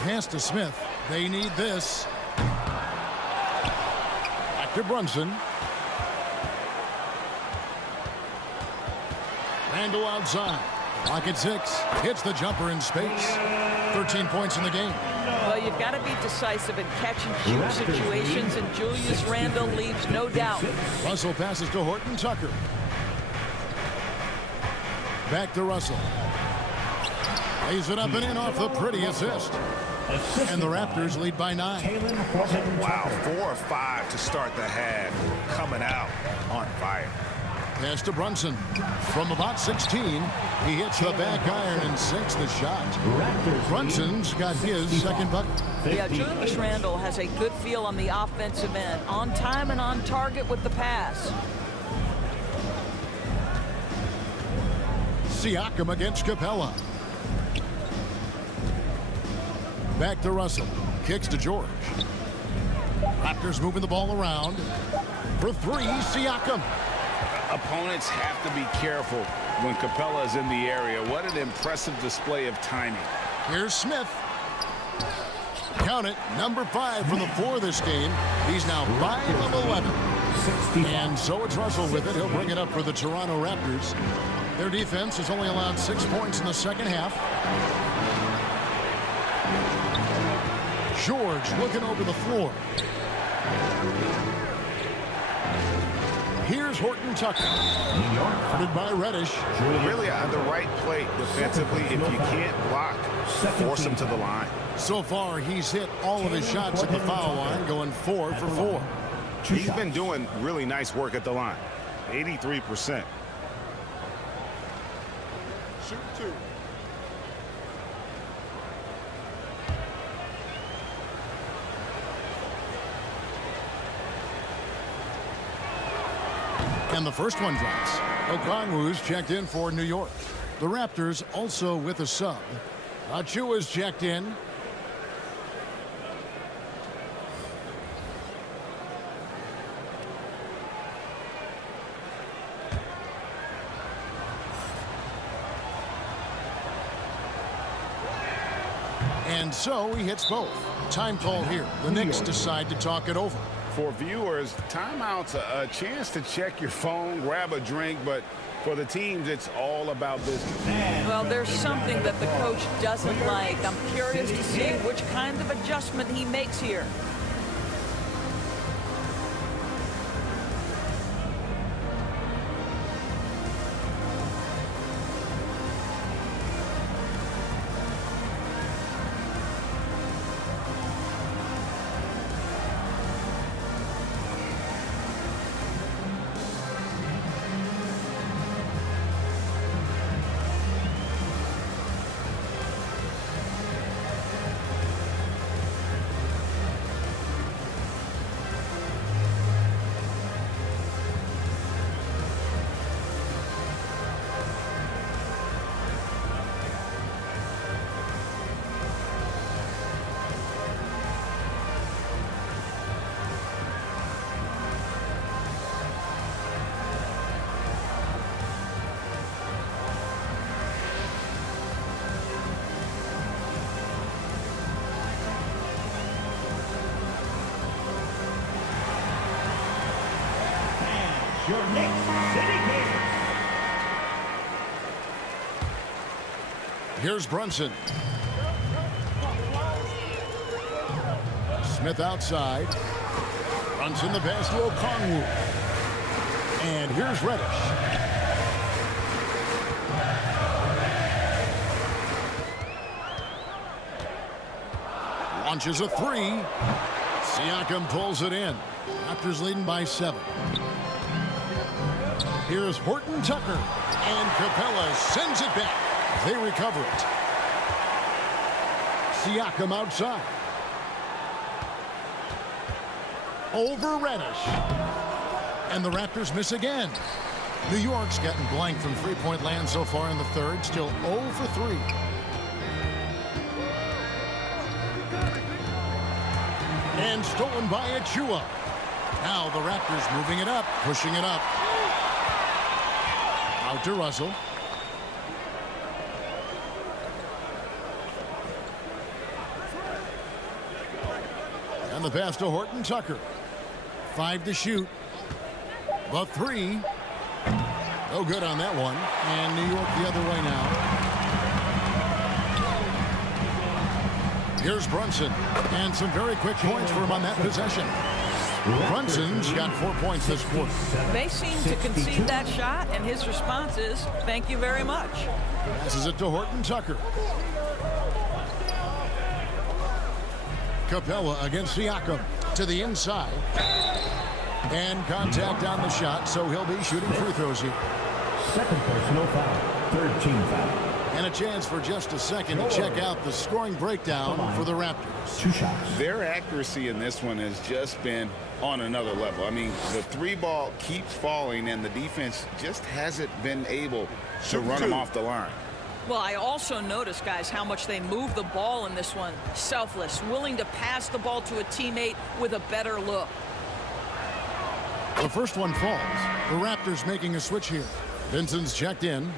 Pass to Smith. They need this. Back to Brunson. Randall outside. Clock at 6. Hits the jumper in space. 13 points in the game. Well, you've got to be decisive in catch-and-shoot situations, and Julius Randle leaves no doubt. Russell passes to Horton-Tucker. Back to Russell. Lays it up and in off the pretty assist. And the Raptors lead by 9. Wow, 4 or 5 to start the half. Coming out on fire. Pass to Brunson. From about 16, he hits the back iron and sinks the shot. Brunson's got his second bucket. Yeah, Julius Randle has a good feel on the offensive end. On time and on target with the pass. Siakam against Capella. Back to Russell. Kicks to George. Raptors moving the ball around. For 3, Siakam. Opponents have to be careful when Capella is in the area. What an impressive display of timing. Here's Smith. Count it, number 5 for the 4 this game. He's now 5 of 11. And so it's Russell with it. He'll bring it up for the Toronto Raptors. Their defense has only allowed 6 points in the second half. George looking over the floor. Here's Horton-Tucker. Guarded by Reddish. Really on the right plate defensively. If you can't block, force him to the line. So far, he's hit all of his shots at the foul line, going 4 for 4. He's been doing really nice work at the line. 83%. Shoot 2. And the first one drops. Okongwu's checked in for New York. The Raptors also with a sub. Achua's checked in. And so he hits both. Time call here. The Knicks decide to talk it over. For viewers, timeout's a chance to check your phone, grab a drink, but for the teams, it's all about business. Well, there's something that the coach doesn't like. I'm curious to see which kind of adjustment he makes here. Your Knicks City King. Here's Brunson. Smith outside. Brunson the pass to Okongwu. And here's Reddish. Launches a three. Siakam pulls it in. Raptors leading by 7. Here's Horton-Tucker. And Capella sends it back. They recover it. Siakam outside. Over Reddish. And the Raptors miss again. New York's gotten blank from three-point land so far in the third. Still 0 for 3. And stolen by Achua. Now the Raptors moving it up, pushing it up. Out to Russell. And the pass to Horton-Tucker. 5 to shoot. The 3. No good on that one. And New York the other way now. Here's Brunson. And some very quick points for him on that possession. Brunson's got 4 points this quarter. They seem to concede that shot, and his response is, thank you very much. Passes it to Horton-Tucker. Capella against Siakam to the inside. And contact on the shot, so he'll be shooting free throws here. Second personal foul. Third team foul. And a chance for just a second to check out the scoring breakdown for the Raptors. 2 shots. Their accuracy in this one has just been on another level. I mean, the 3 ball keeps falling, and the defense just hasn't been able to run them off the line. Well, I also noticed, guys, how much they move the ball in this one. Selfless, willing to pass the ball to a teammate with a better look. The first one falls. The Raptors making a switch here. Vincent's checked in.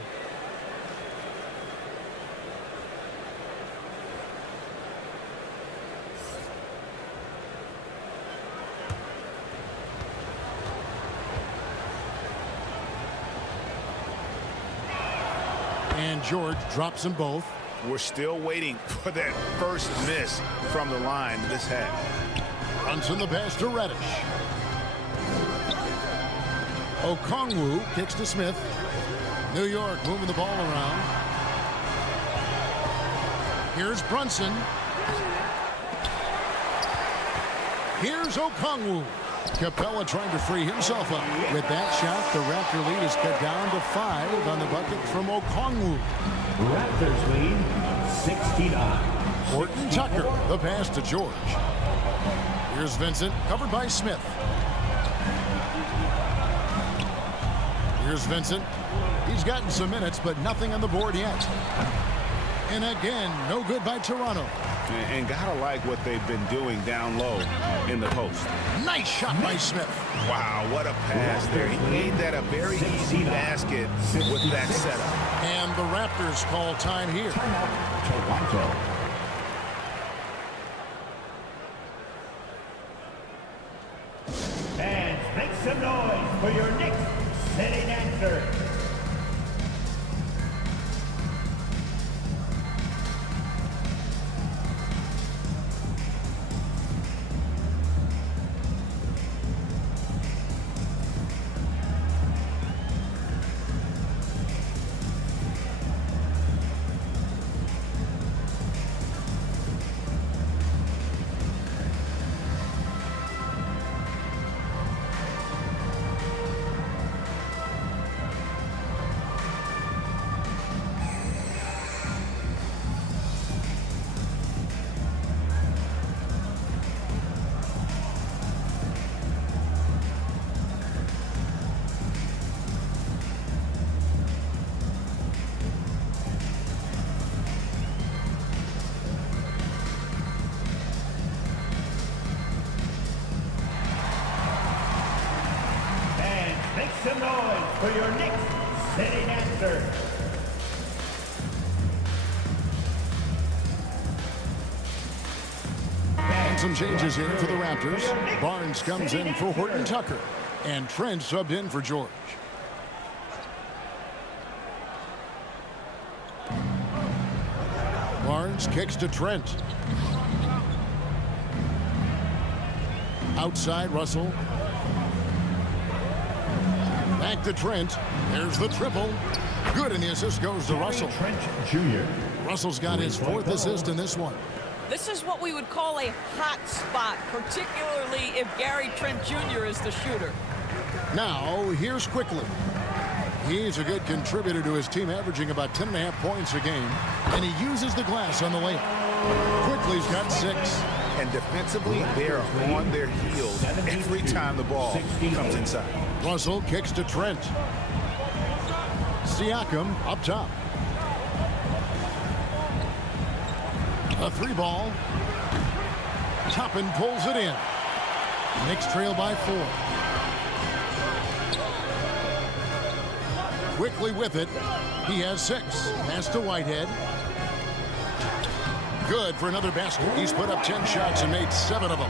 And George drops them both. We're still waiting for that first miss from the line this half. Brunson the pass to Reddish. Okongwu kicks to Smith. New York moving the ball around. Here's Brunson. Here's Okongwu. Capella trying to free himself up. With that shot, the Raptor lead is cut down to 5 on the bucket from Okongwu. Raptors lead 69. Horton-Tucker, the pass to George. Here's Vincent, covered by Smith. Here's Vincent. He's gotten some minutes, but nothing on the board yet. And again, no good by Toronto. And gotta like what they've been doing down low in the post. Nice shot by Smith. Wow, what a pass there. He made that a very easy basket with that setup. And the Raptors call time here. Toronto. some noise for your Knicks sitting answer. Make some noise for your Knicks sitting answer. And some changes here for the Raptors. Barnes comes in for Horton-Tucker. And Trent subbed in for George. Barnes kicks to Trent. Outside, Russell. Back to Trent. There's the triple. Good, and the assist goes to Russell. Trent Jr. Russell's got his 4th assist in this one. This is what we would call a hot spot, particularly if Gary Trent Jr. is the shooter. Now, here's Quickly. He's a good contributor to his team, averaging about 10.5 points a game, and he uses the glass on the layup. Quickly's got 6. And defensively, they're on their heels every time the ball comes inside. Russell kicks to Trent. Siakam up top. A 3-ball. Toppin pulls it in. Knicks trail by 4. Quickly with it. He has 6. Pass to Whitehead. Good for another basket. He's put up 10 shots and made 7 of them.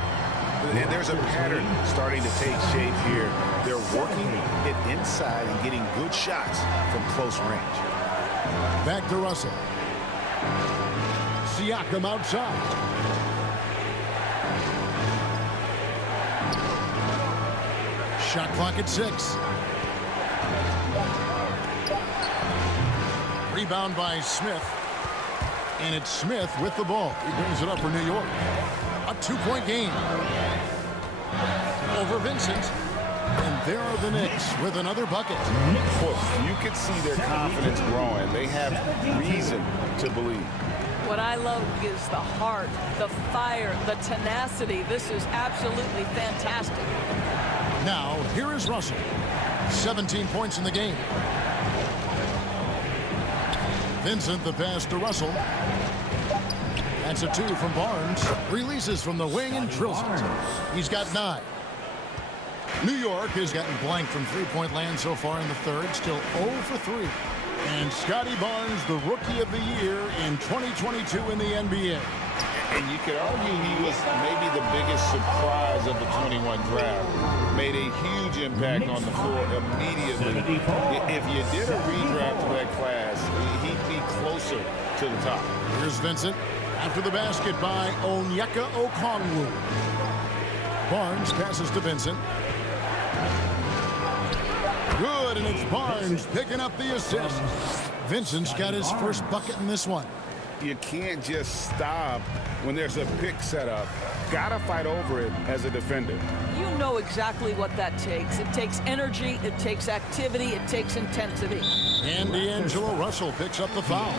And there's a pattern starting to take shape here. They're working it inside and getting good shots from close range. Back to Russell. Siakam outside. Shot clock at 6. Rebound by Smith. And it's Smith with the ball. He brings it up for New York. A 2-point game. Over Vincent. And there are the Knicks with another bucket. You can see their confidence growing. They have reason to believe. What I love is the heart, the fire, the tenacity. This is absolutely fantastic. Now, here is Russell. 17 points in the game. Vincent, the pass to Russell. That's a 2 from Barnes. Releases from the wing and drills it. He's got 9. New York has gotten blank from three-point land so far in the third. Still 0 for 3. And Scotty Barnes, the Rookie of the Year in 2022 in the NBA. And you could argue he was maybe the biggest surprise of the 21 draft. Made a huge impact on the floor immediately. If you did a redraft of that class, he'd be closer to the top. Here's Vincent after the basket by Onyeka Okongwu. Barnes passes to Vincent. Good, and it's Barnes picking up the assist. Vincent's got his first bucket in this one. You can't just stop when there's a pick set up. Gotta fight over it as a defender. You know exactly what that takes. It takes energy, it takes activity, it takes intensity. And D'Angelo Russell picks up the foul.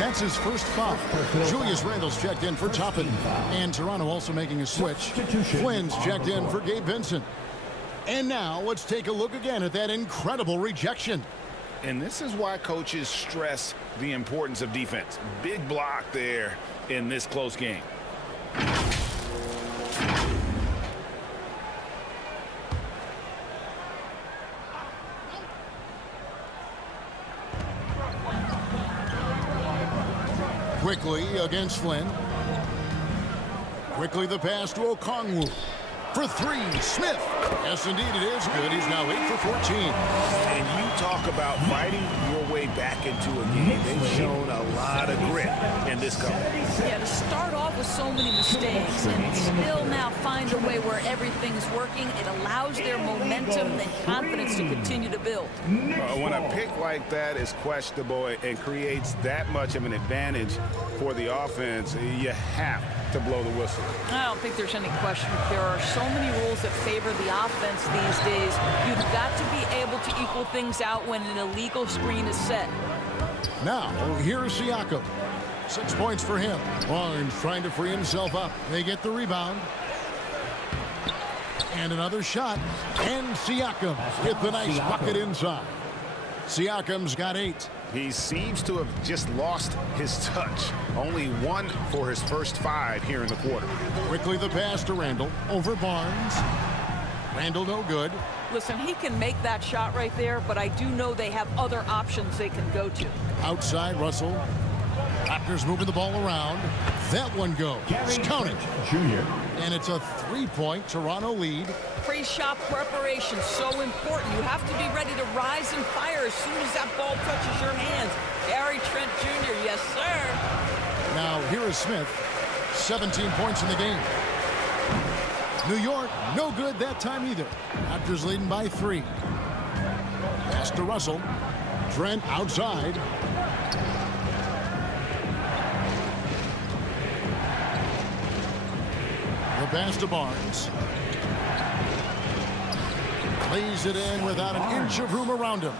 That's his first foul. Julius Randle's checked in for Toppin. And Toronto also making a switch. Flynn's checked in for Gabe Vincent. And now let's take a look again at that incredible rejection. And this is why coaches stress the importance of defense. Big block there in this close game. Quickly against Flynn. Quickly the pass to Okongwu. for three. Smith. Yes, indeed, it is good. He's now 8 for 14. And you talk about fighting your way back into a game. They've shown a lot of grit in this couple. Yeah, to start off with so many mistakes and still now find a way where everything's working, it allows their momentum and confidence to continue to build. When a pick like that is questionable and creates that much of an advantage for the offense, you have to blow the whistle. I don't think there's any question. There are so many rules that favor the offense these days. You've got to be able to equal things out when an illegal screen is set. Now, here's Siakam. 6 points for him. Barnes trying to free himself up. They get the rebound. And another shot. And Siakam with the nice bucket inside. Siakam's got 8. He seems to have just lost his touch. Only 1 for his first 5 here in the quarter. Quickly the pass to Randall. Over Barnes. Randall no good. Listen, he can make that shot right there, but I do know they have other options they can go to. Outside Russell. Raptors moving the ball around. That one goes. Count it. And it's a 3-point Toronto lead. Pre-shot preparation, so important. You have to be ready to rise and fire as soon as that ball touches your hands. Gary Trent Jr., yes, sir. Now, here is Smith. 17 points in the game. New York, no good that time either. Raptors leading by 3. Pass to Russell. Trent outside. The pass to Barnes. Lays it in without an inch of room around him.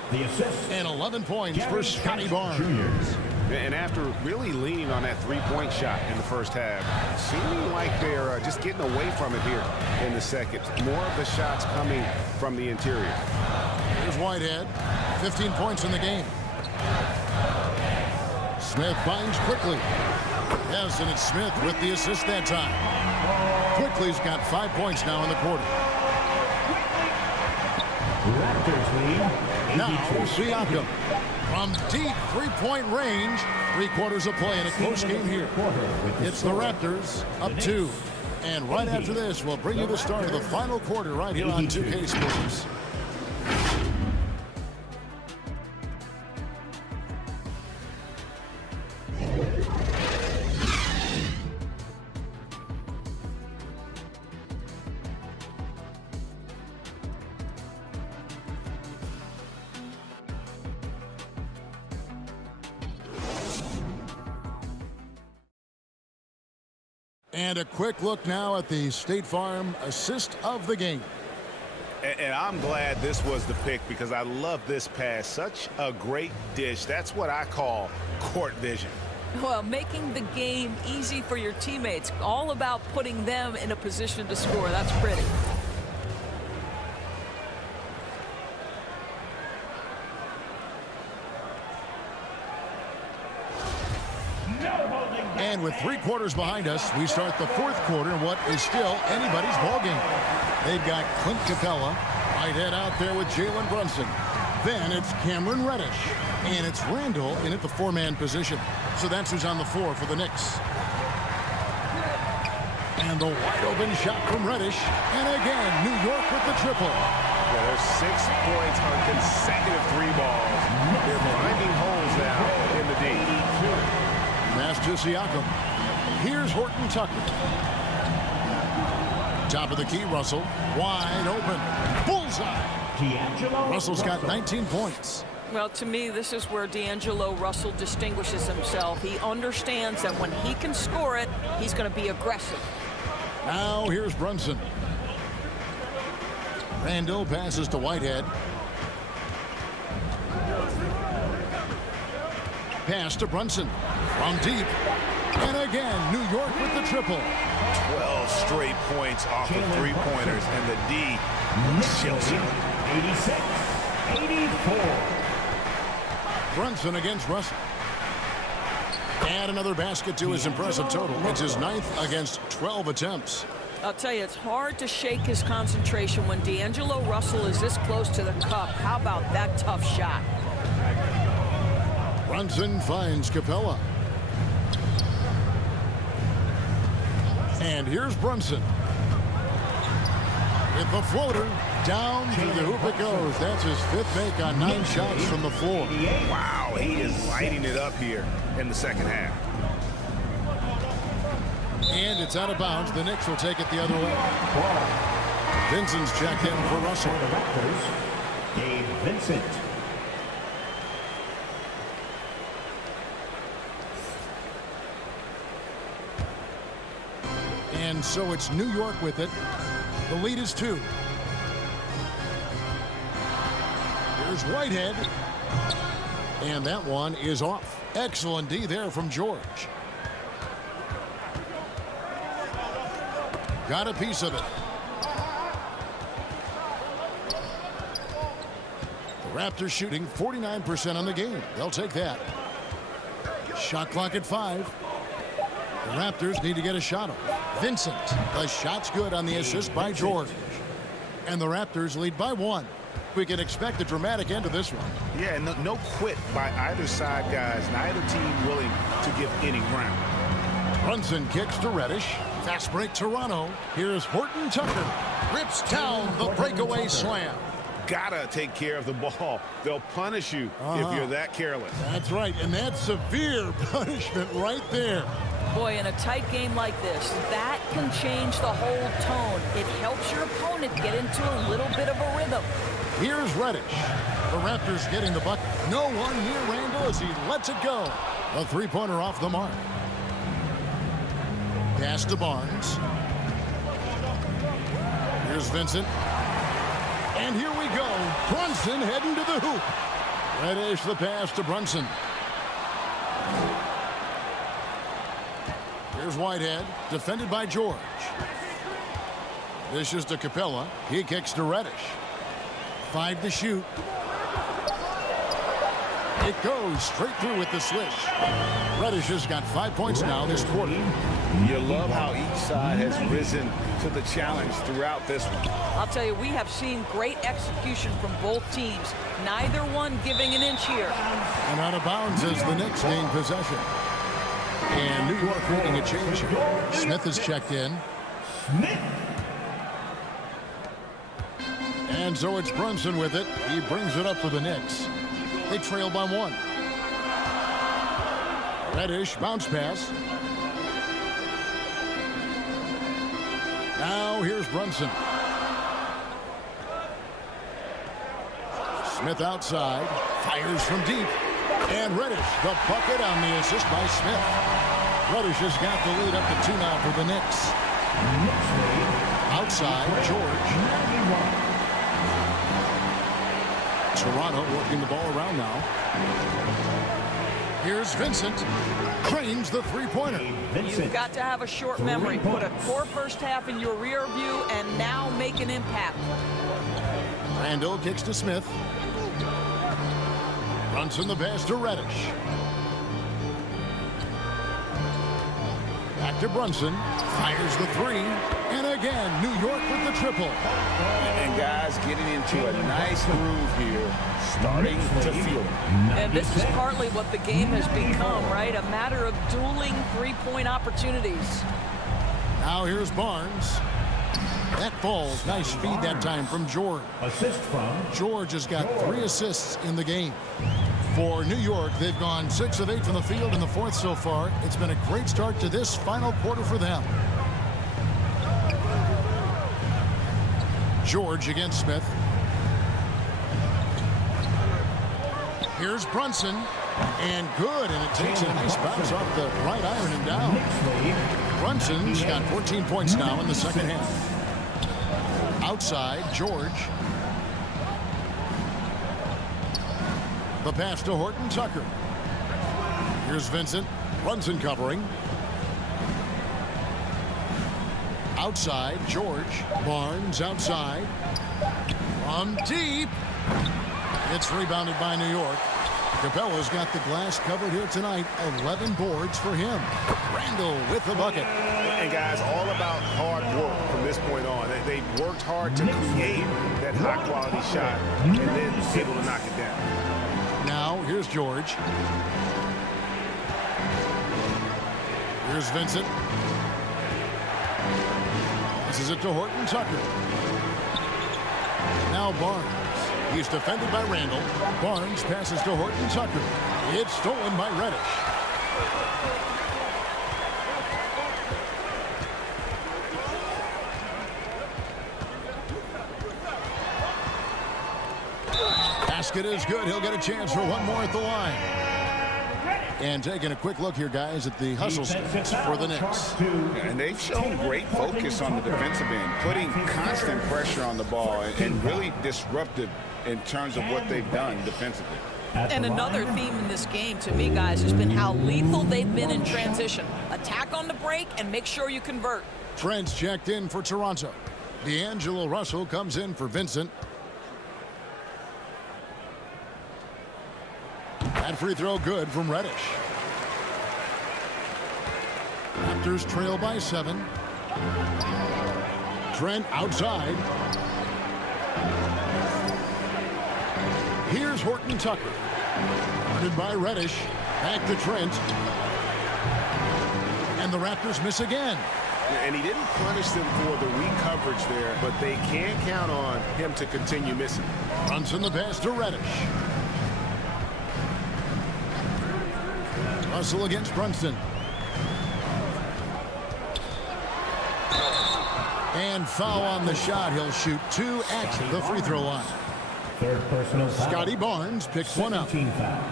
And 11 points for Scotty Barnes. And after really leaning on that 3-point shot in the first half, seeming like they're just getting away from it here in the second. More of the shots coming from the interior. Here's Whitehead. 15 points in the game. Smith finds Quickly. Yes, and it's Smith with the assist that time. Quickly's got 5 points now in the quarter. Raptors lead. Now Siakam from deep 3-point range. 3 quarters of play in a close game here. It's the Raptors up 2. And right after this, we'll bring you the start of the final quarter right here on 2K Sports. And a quick look now at the State Farm assist of the game. And I'm glad this was the pick because I love this pass. Such a great dish. That's what I call court vision. Well, making the game easy for your teammates. All about putting them in a position to score. That's pretty. And with 3 quarters behind us, we start the 4th quarter in what is still anybody's ballgame. They've got Clint Capella, Whitehead out there with Jalen Brunson. Then it's Cameron Reddish, and it's Randall in at the 4-man position. So that's who's on the floor for the Knicks. And the wide open shot from Reddish. And again, New York with the triple. Yeah, there's 6 points on consecutive 3 balls. They're finding holes now in the D. Pass to Siakam. Here's Horton-Tucker. Top of the key, Russell. Wide open. Bullseye. Russell's got 19 points. Well, to me, this is where D'Angelo Russell distinguishes himself. He understands that when he can score it, he's going to be aggressive. Now here's Brunson. Randall passes to Whitehead. Pass to Brunson from deep. And again, New York with the triple. 12 straight points off of 3-pointers, and the D chills him. 86-84. Brunson against Russell. And another basket to his impressive total. It's his 9th against 12 attempts. I'll tell you, it's hard to shake his concentration when D'Angelo Russell is this close to the cup. How about that tough shot? Brunson finds Capella. And here's Brunson. With the floater, down to the hoop it goes. That's his 5th make on 9 shots from the floor. Wow, he is lighting it up here in the second half. And it's out of bounds. The Knicks will take it the other way. Vincent's checked in for Russell. For the Raptors, Gabe Vincent. And so it's New York with it. The lead is 2. Here's Whitehead. And that one is off. Excellent D there from George. Got a piece of it. The Raptors shooting 49% on the game. They'll take that. Shot clock at 5. The Raptors need to get a shot off. Vincent. The shot's good on the assist by George. And the Raptors lead by 1. We can expect a dramatic end to this one. Yeah, and no quit by either side, guys. Neither team willing to give any ground. Brunson kicks to Reddish. Fast break Toronto. Here's Horton-Tucker. Rips down the breakaway slam. Gotta take care of the ball. They'll punish you if you're that careless. That's right, and that's severe punishment right there. Boy, in a tight game like this, that can change the whole tone. It helps your opponent get into a little bit of a rhythm. Here's Reddish. The Raptors getting the bucket. No one near Randall as he lets it go. A 3-pointer off the mark. Pass to Barnes. Here's Vincent. And here we go. Brunson heading to the hoop. Reddish the pass to Brunson. Here's Whitehead, defended by George. This is to Capella. He kicks to Reddish. 5 to shoot. It goes straight through with the swish. Reddish has got 5 points now this quarter. You love how each side has risen to the challenge throughout this one. I'll tell you, we have seen great execution from both teams. Neither one giving an inch here. And out of bounds as the Knicks gain possession. And New York making a change here. Smith is checked in. Smith. And so it's Brunson with it. He brings it up for the Knicks. They trail by 1. Reddish bounce pass. Now here's Brunson. Smith outside. Fires from deep. And Reddish, the bucket on the assist by Smith. Reddish has got the lead up to 2 now for the Knicks. Outside, George. Toronto working the ball around now. Here's Vincent. Cranes the 3-pointer. You've got to have a short memory. Put a core first half in your rear view and now make an impact. Randall kicks to Smith. Brunson the pass to Reddish. Back to Brunson. Fires the 3. And again, New York with the triple. And guys getting into a nice groove here, starting to feel it. And this is partly what the game has become, right? A matter of dueling 3-point opportunities. Now here's Barnes. That falls. Nice feed that time from George. Assist from George has got 3 assists in the game. For New York, they've gone 6 of 8 from the field in the 4th so far. It's been a great start to this final quarter for them. George against Smith. Here's Brunson. And good, and it takes a nice bounce off the right iron and down. Brunson's got 14 points now in the second half. Outside, George. The pass to Horton-Tucker. Here's Vincent. Brunson covering. Outside, George. Barnes outside. From deep. It's rebounded by New York. Capella's got the glass covered here tonight. 11 boards for him. Randall with the bucket. And guys, all about hard work from this point on. They've worked hard to create that high-quality shot and then able to knock it down. Now, here's George. Here's Vincent. This is it to Horton-Tucker. Now Barnes. He's defended by Randall. Barnes passes to Horton-Tucker. It's stolen by Reddish. Basket is good. He'll get a chance for one more at the line. And taking a quick look here, guys, at the hustle stats for the Knicks. And they've shown great focus on the defensive end, putting constant pressure on the ball and really disruptive in terms of what they've done defensively. And another theme in this game to me, guys, has been how lethal they've been in transition. Attack on the break and make sure you convert. Trent's checked in for Toronto. D'Angelo Russell comes in for Vincent. That free throw good from Reddish. Raptors trail by 7. Trent outside. Here's Horton-Tucker. Guarded by Reddish. Back to Trent. And the Raptors miss again. And he didn't punish them for the weak coverage there, but they can't count on him to continue missing. Brunson the pass to Reddish. Russell against Brunson. And foul on the shot. He'll shoot 2 at the free throw line. Third personal foul. Scotty Barnes picks one up. 17 foul.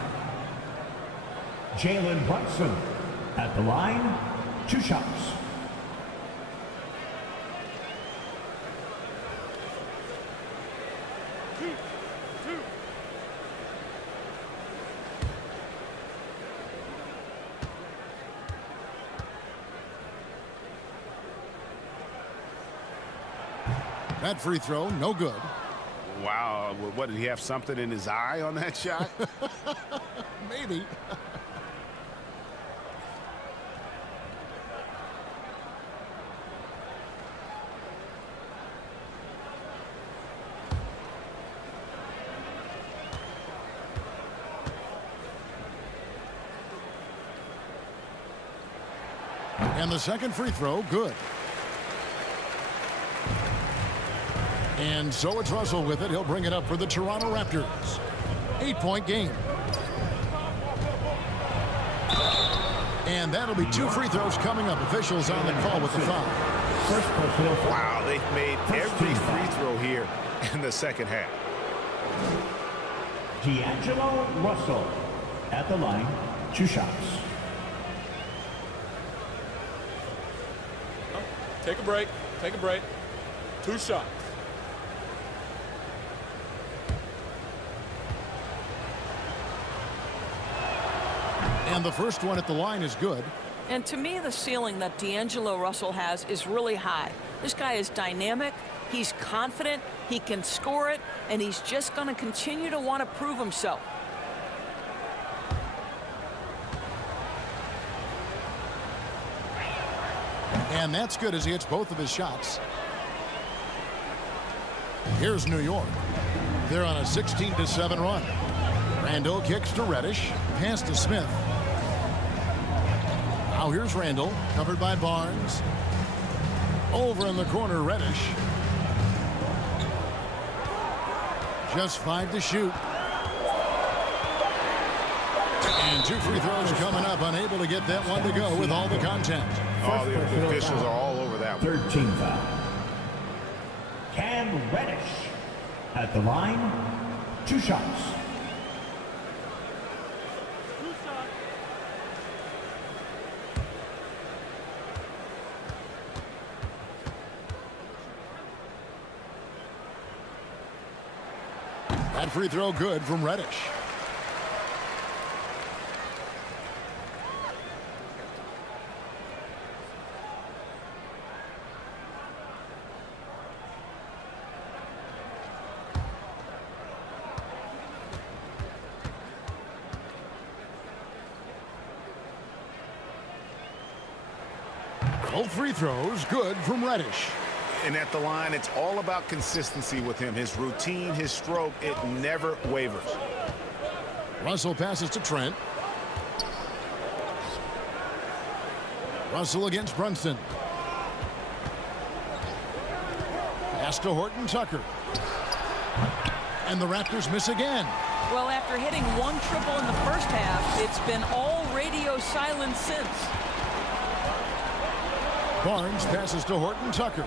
Jalen Brunson at the line. 2 shots. That free throw, no good. Wow, what, did he have something in his eye on that shot? Maybe. And the second free throw, good. And so it's Russell with it. He'll bring it up for the Toronto Raptors. 8-point game. And that'll be 2 free throws coming up. Officials on the call with the foul. First personal foul. Wow, they've made every free throw here in the second half. D'Angelo Russell at the line. 2 shots. Take a break. Take a break. 2 shots. And the first one at the line is good. And to me, the ceiling that D'Angelo Russell has is really high. This guy is dynamic. He's confident. He can score it. And he's just going to continue to want to prove himself. And that's good as he hits both of his shots. Here's New York. They're on a 16-7 run. Randall kicks to Reddish. Pass to Smith. Now here's Randall, covered by Barnes. Over in the corner, Reddish. Just 5 to shoot. And 2 free throws coming up. Unable to get that one to go with all the content. Oh, the officials are all over that one. 13 foul. Cam Reddish at the line. 2 shots. That free throw good from Reddish. Both free throws good from Reddish. And at the line, it's all about consistency with him. His routine, his stroke, it never wavers. Russell passes to Trent. Russell against Brunson. Pass to Horton-Tucker. And the Raptors miss again. Well, after hitting one triple in the first half, it's been all radio silence since. Barnes passes to Horton-Tucker.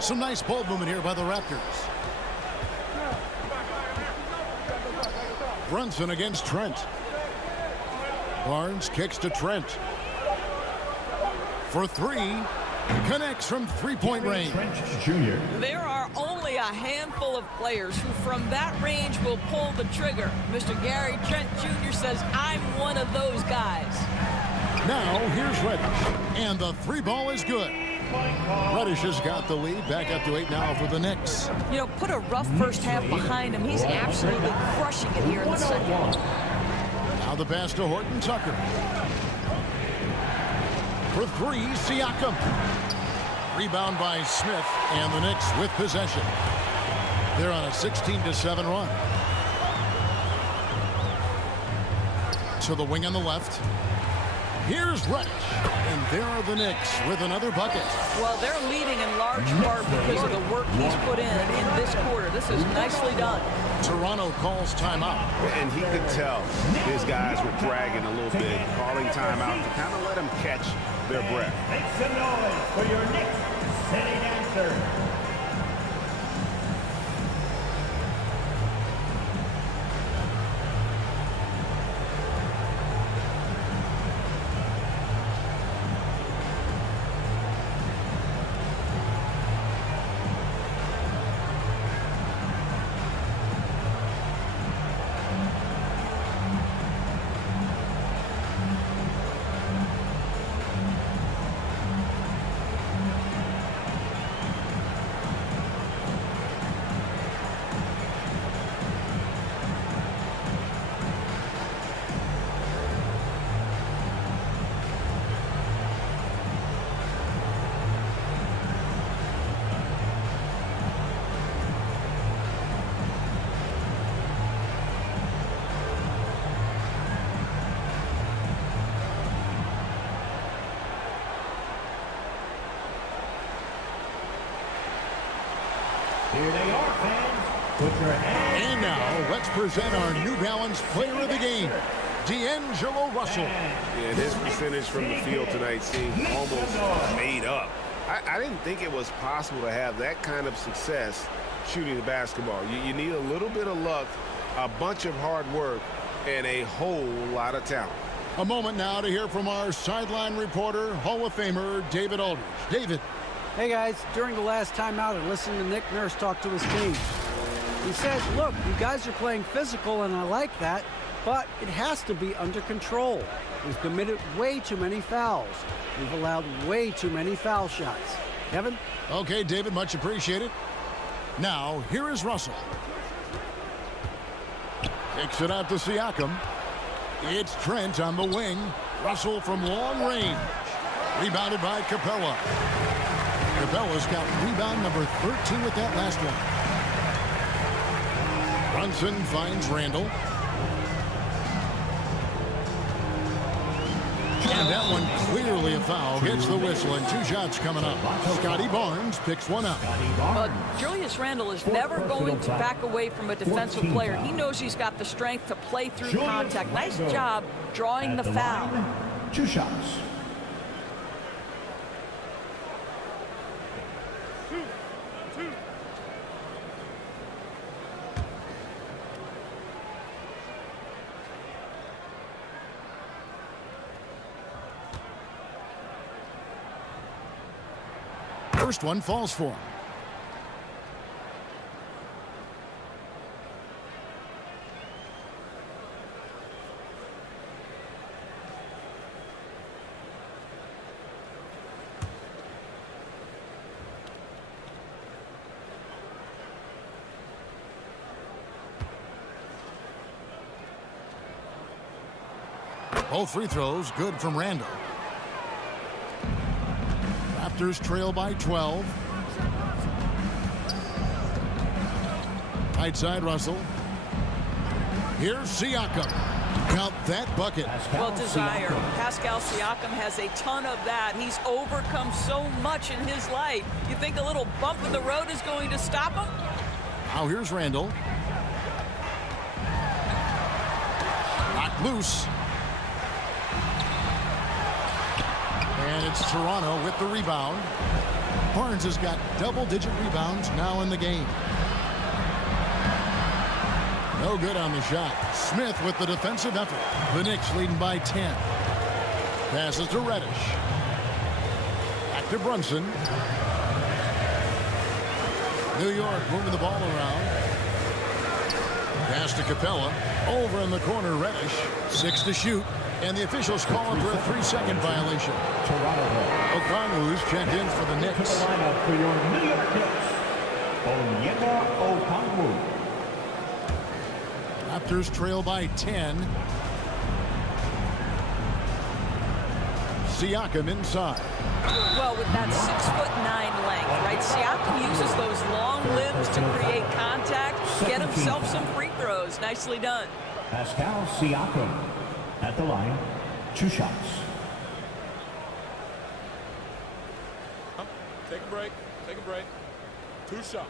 Some nice ball movement here by the Raptors. Brunson against Trent. Barnes kicks to Trent. For three. Connects from three-point range. There are only a handful of players who from that range will pull the trigger. Mr. Gary Trent Jr. says, I'm one of those guys. Now here's Reddish. And the three ball is good. Reddish has got the lead. Back up to 8 now for the Knicks. You know, put a rough first half behind him. He's absolutely crushing it here in the second. Now the pass to Horton-Tucker. For three, Siakam. Rebound by Smith, and the Knicks with possession. They're on a 16-7 run. To the wing on the left. Here's Reddish, and there are the Knicks with another bucket. Well, they're leading in large part because of the work he's put in this quarter. This is nicely done. Toronto calls timeout. And he could tell his guys were dragging a little bit, calling timeout to kind of let them catch their breath. Make some noise for your Knicks sitting answer. Here they are, fans. Put your hands. And now, let's present our New Balance Player of the Game, D'Angelo Russell. Yeah, his percentage from the field tonight seemed almost made up. I didn't think it was possible to have that kind of success shooting the basketball. You need a little bit of luck, a bunch of hard work, and a whole lot of talent. A moment now to hear from our sideline reporter, Hall of Famer David Aldridge. David. Hey guys, during the last timeout, I listened to Nick Nurse talk to his team. He says, look, you guys are playing physical and I like that, but it has to be under control. We've committed way too many fouls. We've allowed way too many foul shots. Kevin? Okay, David, much appreciated. Now, here is Russell. Kicks it out to Siakam. It's Trent on the wing. Russell from long range. Rebounded by Capella. Capella's got rebound number 13 with that last one. Brunson finds Randall. And that one clearly a foul. Gets the whistle and 2 shots coming up. Scotty Barnes picks one up. Julius Randle is never going to back away from a defensive player. He knows he's got the strength to play through contact. Nice job drawing the foul. 2 shots. First one falls for him. Both free throws good from Randall. Raptors trail by 12. Right side Russell. Here's Siakam. Count that bucket. Well, desire. Pascal Siakam has a ton of that. He's overcome so much in his life. You think a little bump in the road is going to stop him? Now here's Randall. Knocked loose. And it's Toronto with the rebound. Barnes has got double-digit rebounds now in the game. No good on the shot. Smith with the defensive effort. The Knicks leading by 10. Passes to Reddish. Back to Brunson. New York moving the ball around. Pass to Capella. Over in the corner, Reddish. 6 to shoot. And the officials call him for a 3-second violation. Okongwu's checked in for the Knicks. To the lineup for your New York Knicks, Onyeka Okongwu. Raptors trail by 10. Siakam inside. Well, with that 6'9" length, right? Siakam uses those long limbs to create contact, get himself some free throws. Nicely done. Pascal Siakam at the line, 2 shots. Take a break. Take a break. 2 shots.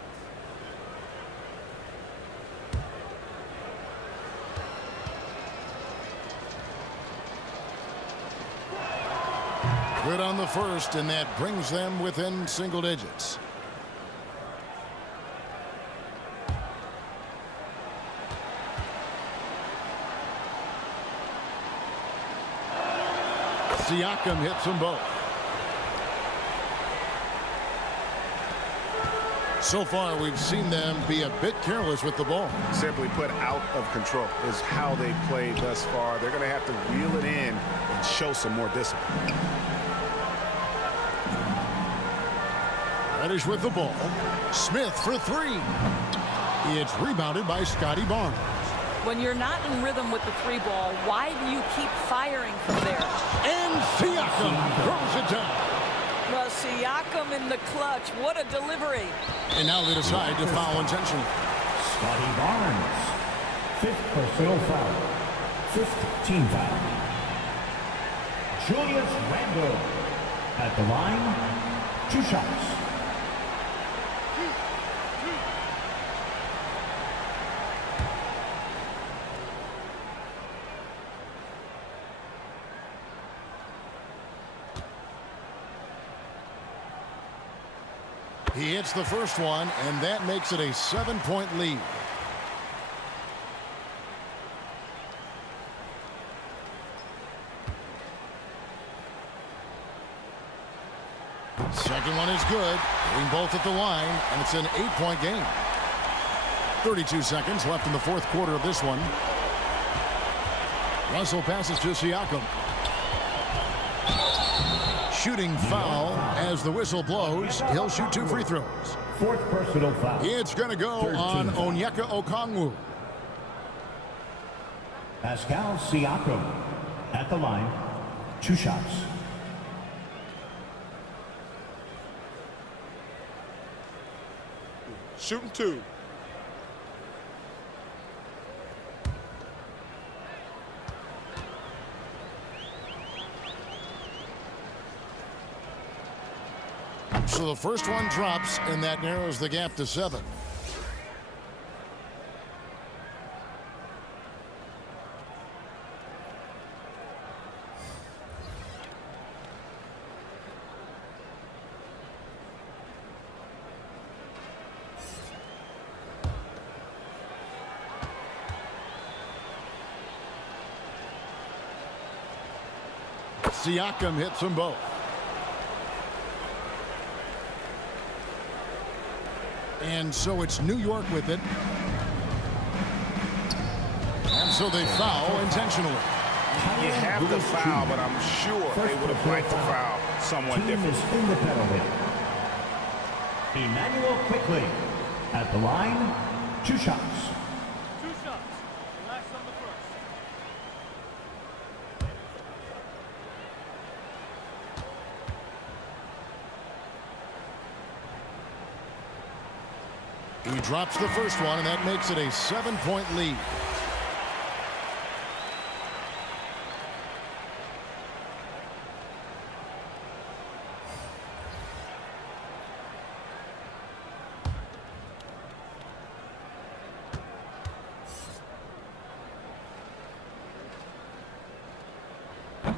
Good on the first, and that brings them within single digits. Siakam hits them both. So far, we've seen them be a bit careless with the ball. Simply put, out of control is how they played thus far. They're going to have to reel it in and show some more discipline. Reddish with the ball. Smith for 3. It's rebounded by Scotty Barnes. When you're not in rhythm with the 3 ball, why do you keep firing from there? And Siakam throws it down. Well, Siakam in the clutch. What a delivery. And now they decide to foul intentionally. Scotty Barnes, 5th personal foul, 5th team foul. Julius Randle at the line, 2 shots. He hits the first one, and that makes it a 7-point lead. Second one is good. Hitting both at the line, and it's an 8-point game. 32 seconds left in the 4th quarter of this one. Russell passes to Siakam. Shooting foul as the whistle blows. He'll shoot 2 free throws. 4th personal foul. It's going to go on Onyeka Okongwu. Pascal Siakam at the line, 2 shots. Shooting 2. So the first one drops, and that narrows the gap to 7. Siakam hits them both. And so it's New York with it. And so they foul intentionally. You have the foul, but I'm sure they would have liked to foul someone different. Team is in the penalty. Emmanuel Quickly at the line, 2 shots. 2 shots. Last on the first. He drops the first one, and that makes it a 7-point lead.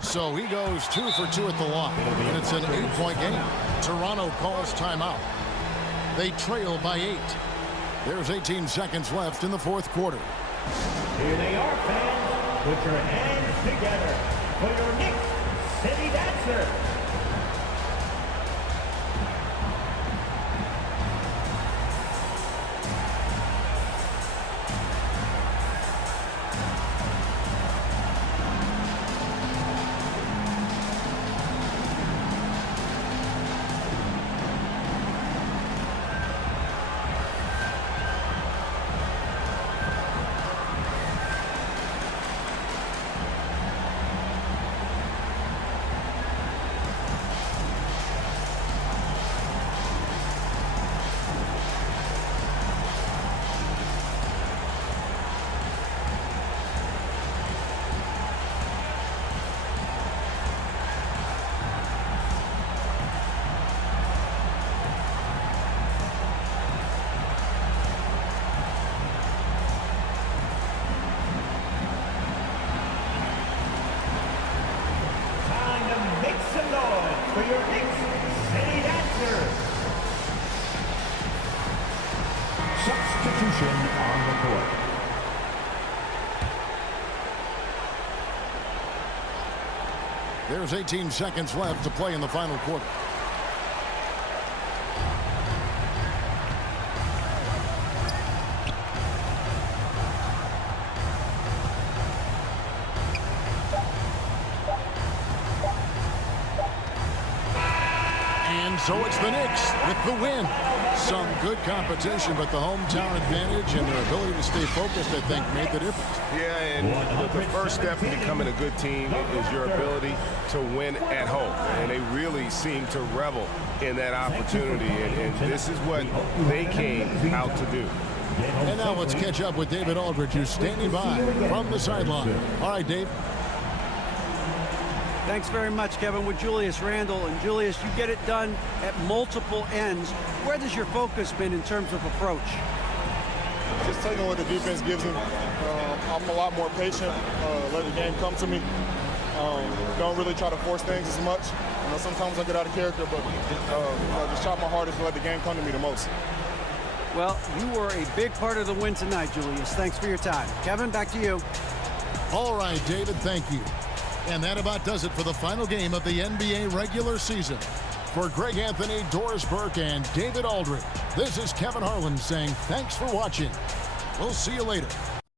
So he goes 2 for 2 at the line, and it's an 8-point game. Toronto calls timeout. They trail by 8. There's 18 seconds left in the fourth quarter. Here they are, fans. Put your hands together for your Knicks City Dancer. For your Knicks City Dancer. Substitution on the court. There's 18 seconds left to play in the final quarter. So it's the Knicks with the win. Some good competition, but the hometown advantage and their ability to stay focused, I think, made the difference. Yeah, and the first step in becoming a good team is your ability to win at home. And they really seem to revel in that opportunity, and this is what they came out to do. And now let's catch up with David Aldridge, who's standing by from the sideline. All right, Dave. Thanks very much, Kevin, with Julius Randle. And Julius, you get it done at multiple ends. Where has your focus been in terms of approach? Just taking what the defense gives me. I'm a lot more patient, let the game come to me. Don't really try to force things as much. Sometimes I get out of character, but just try my hardest to let the game come to me the most. Well, you were a big part of the win tonight, Julius. Thanks for your time. Kevin, back to you. All right, David, thank you. And that about does it for the final game of the NBA regular season. For Greg Anthony, Doris Burke, and David Aldridge, this is Kevin Harlan saying thanks for watching. We'll see you later.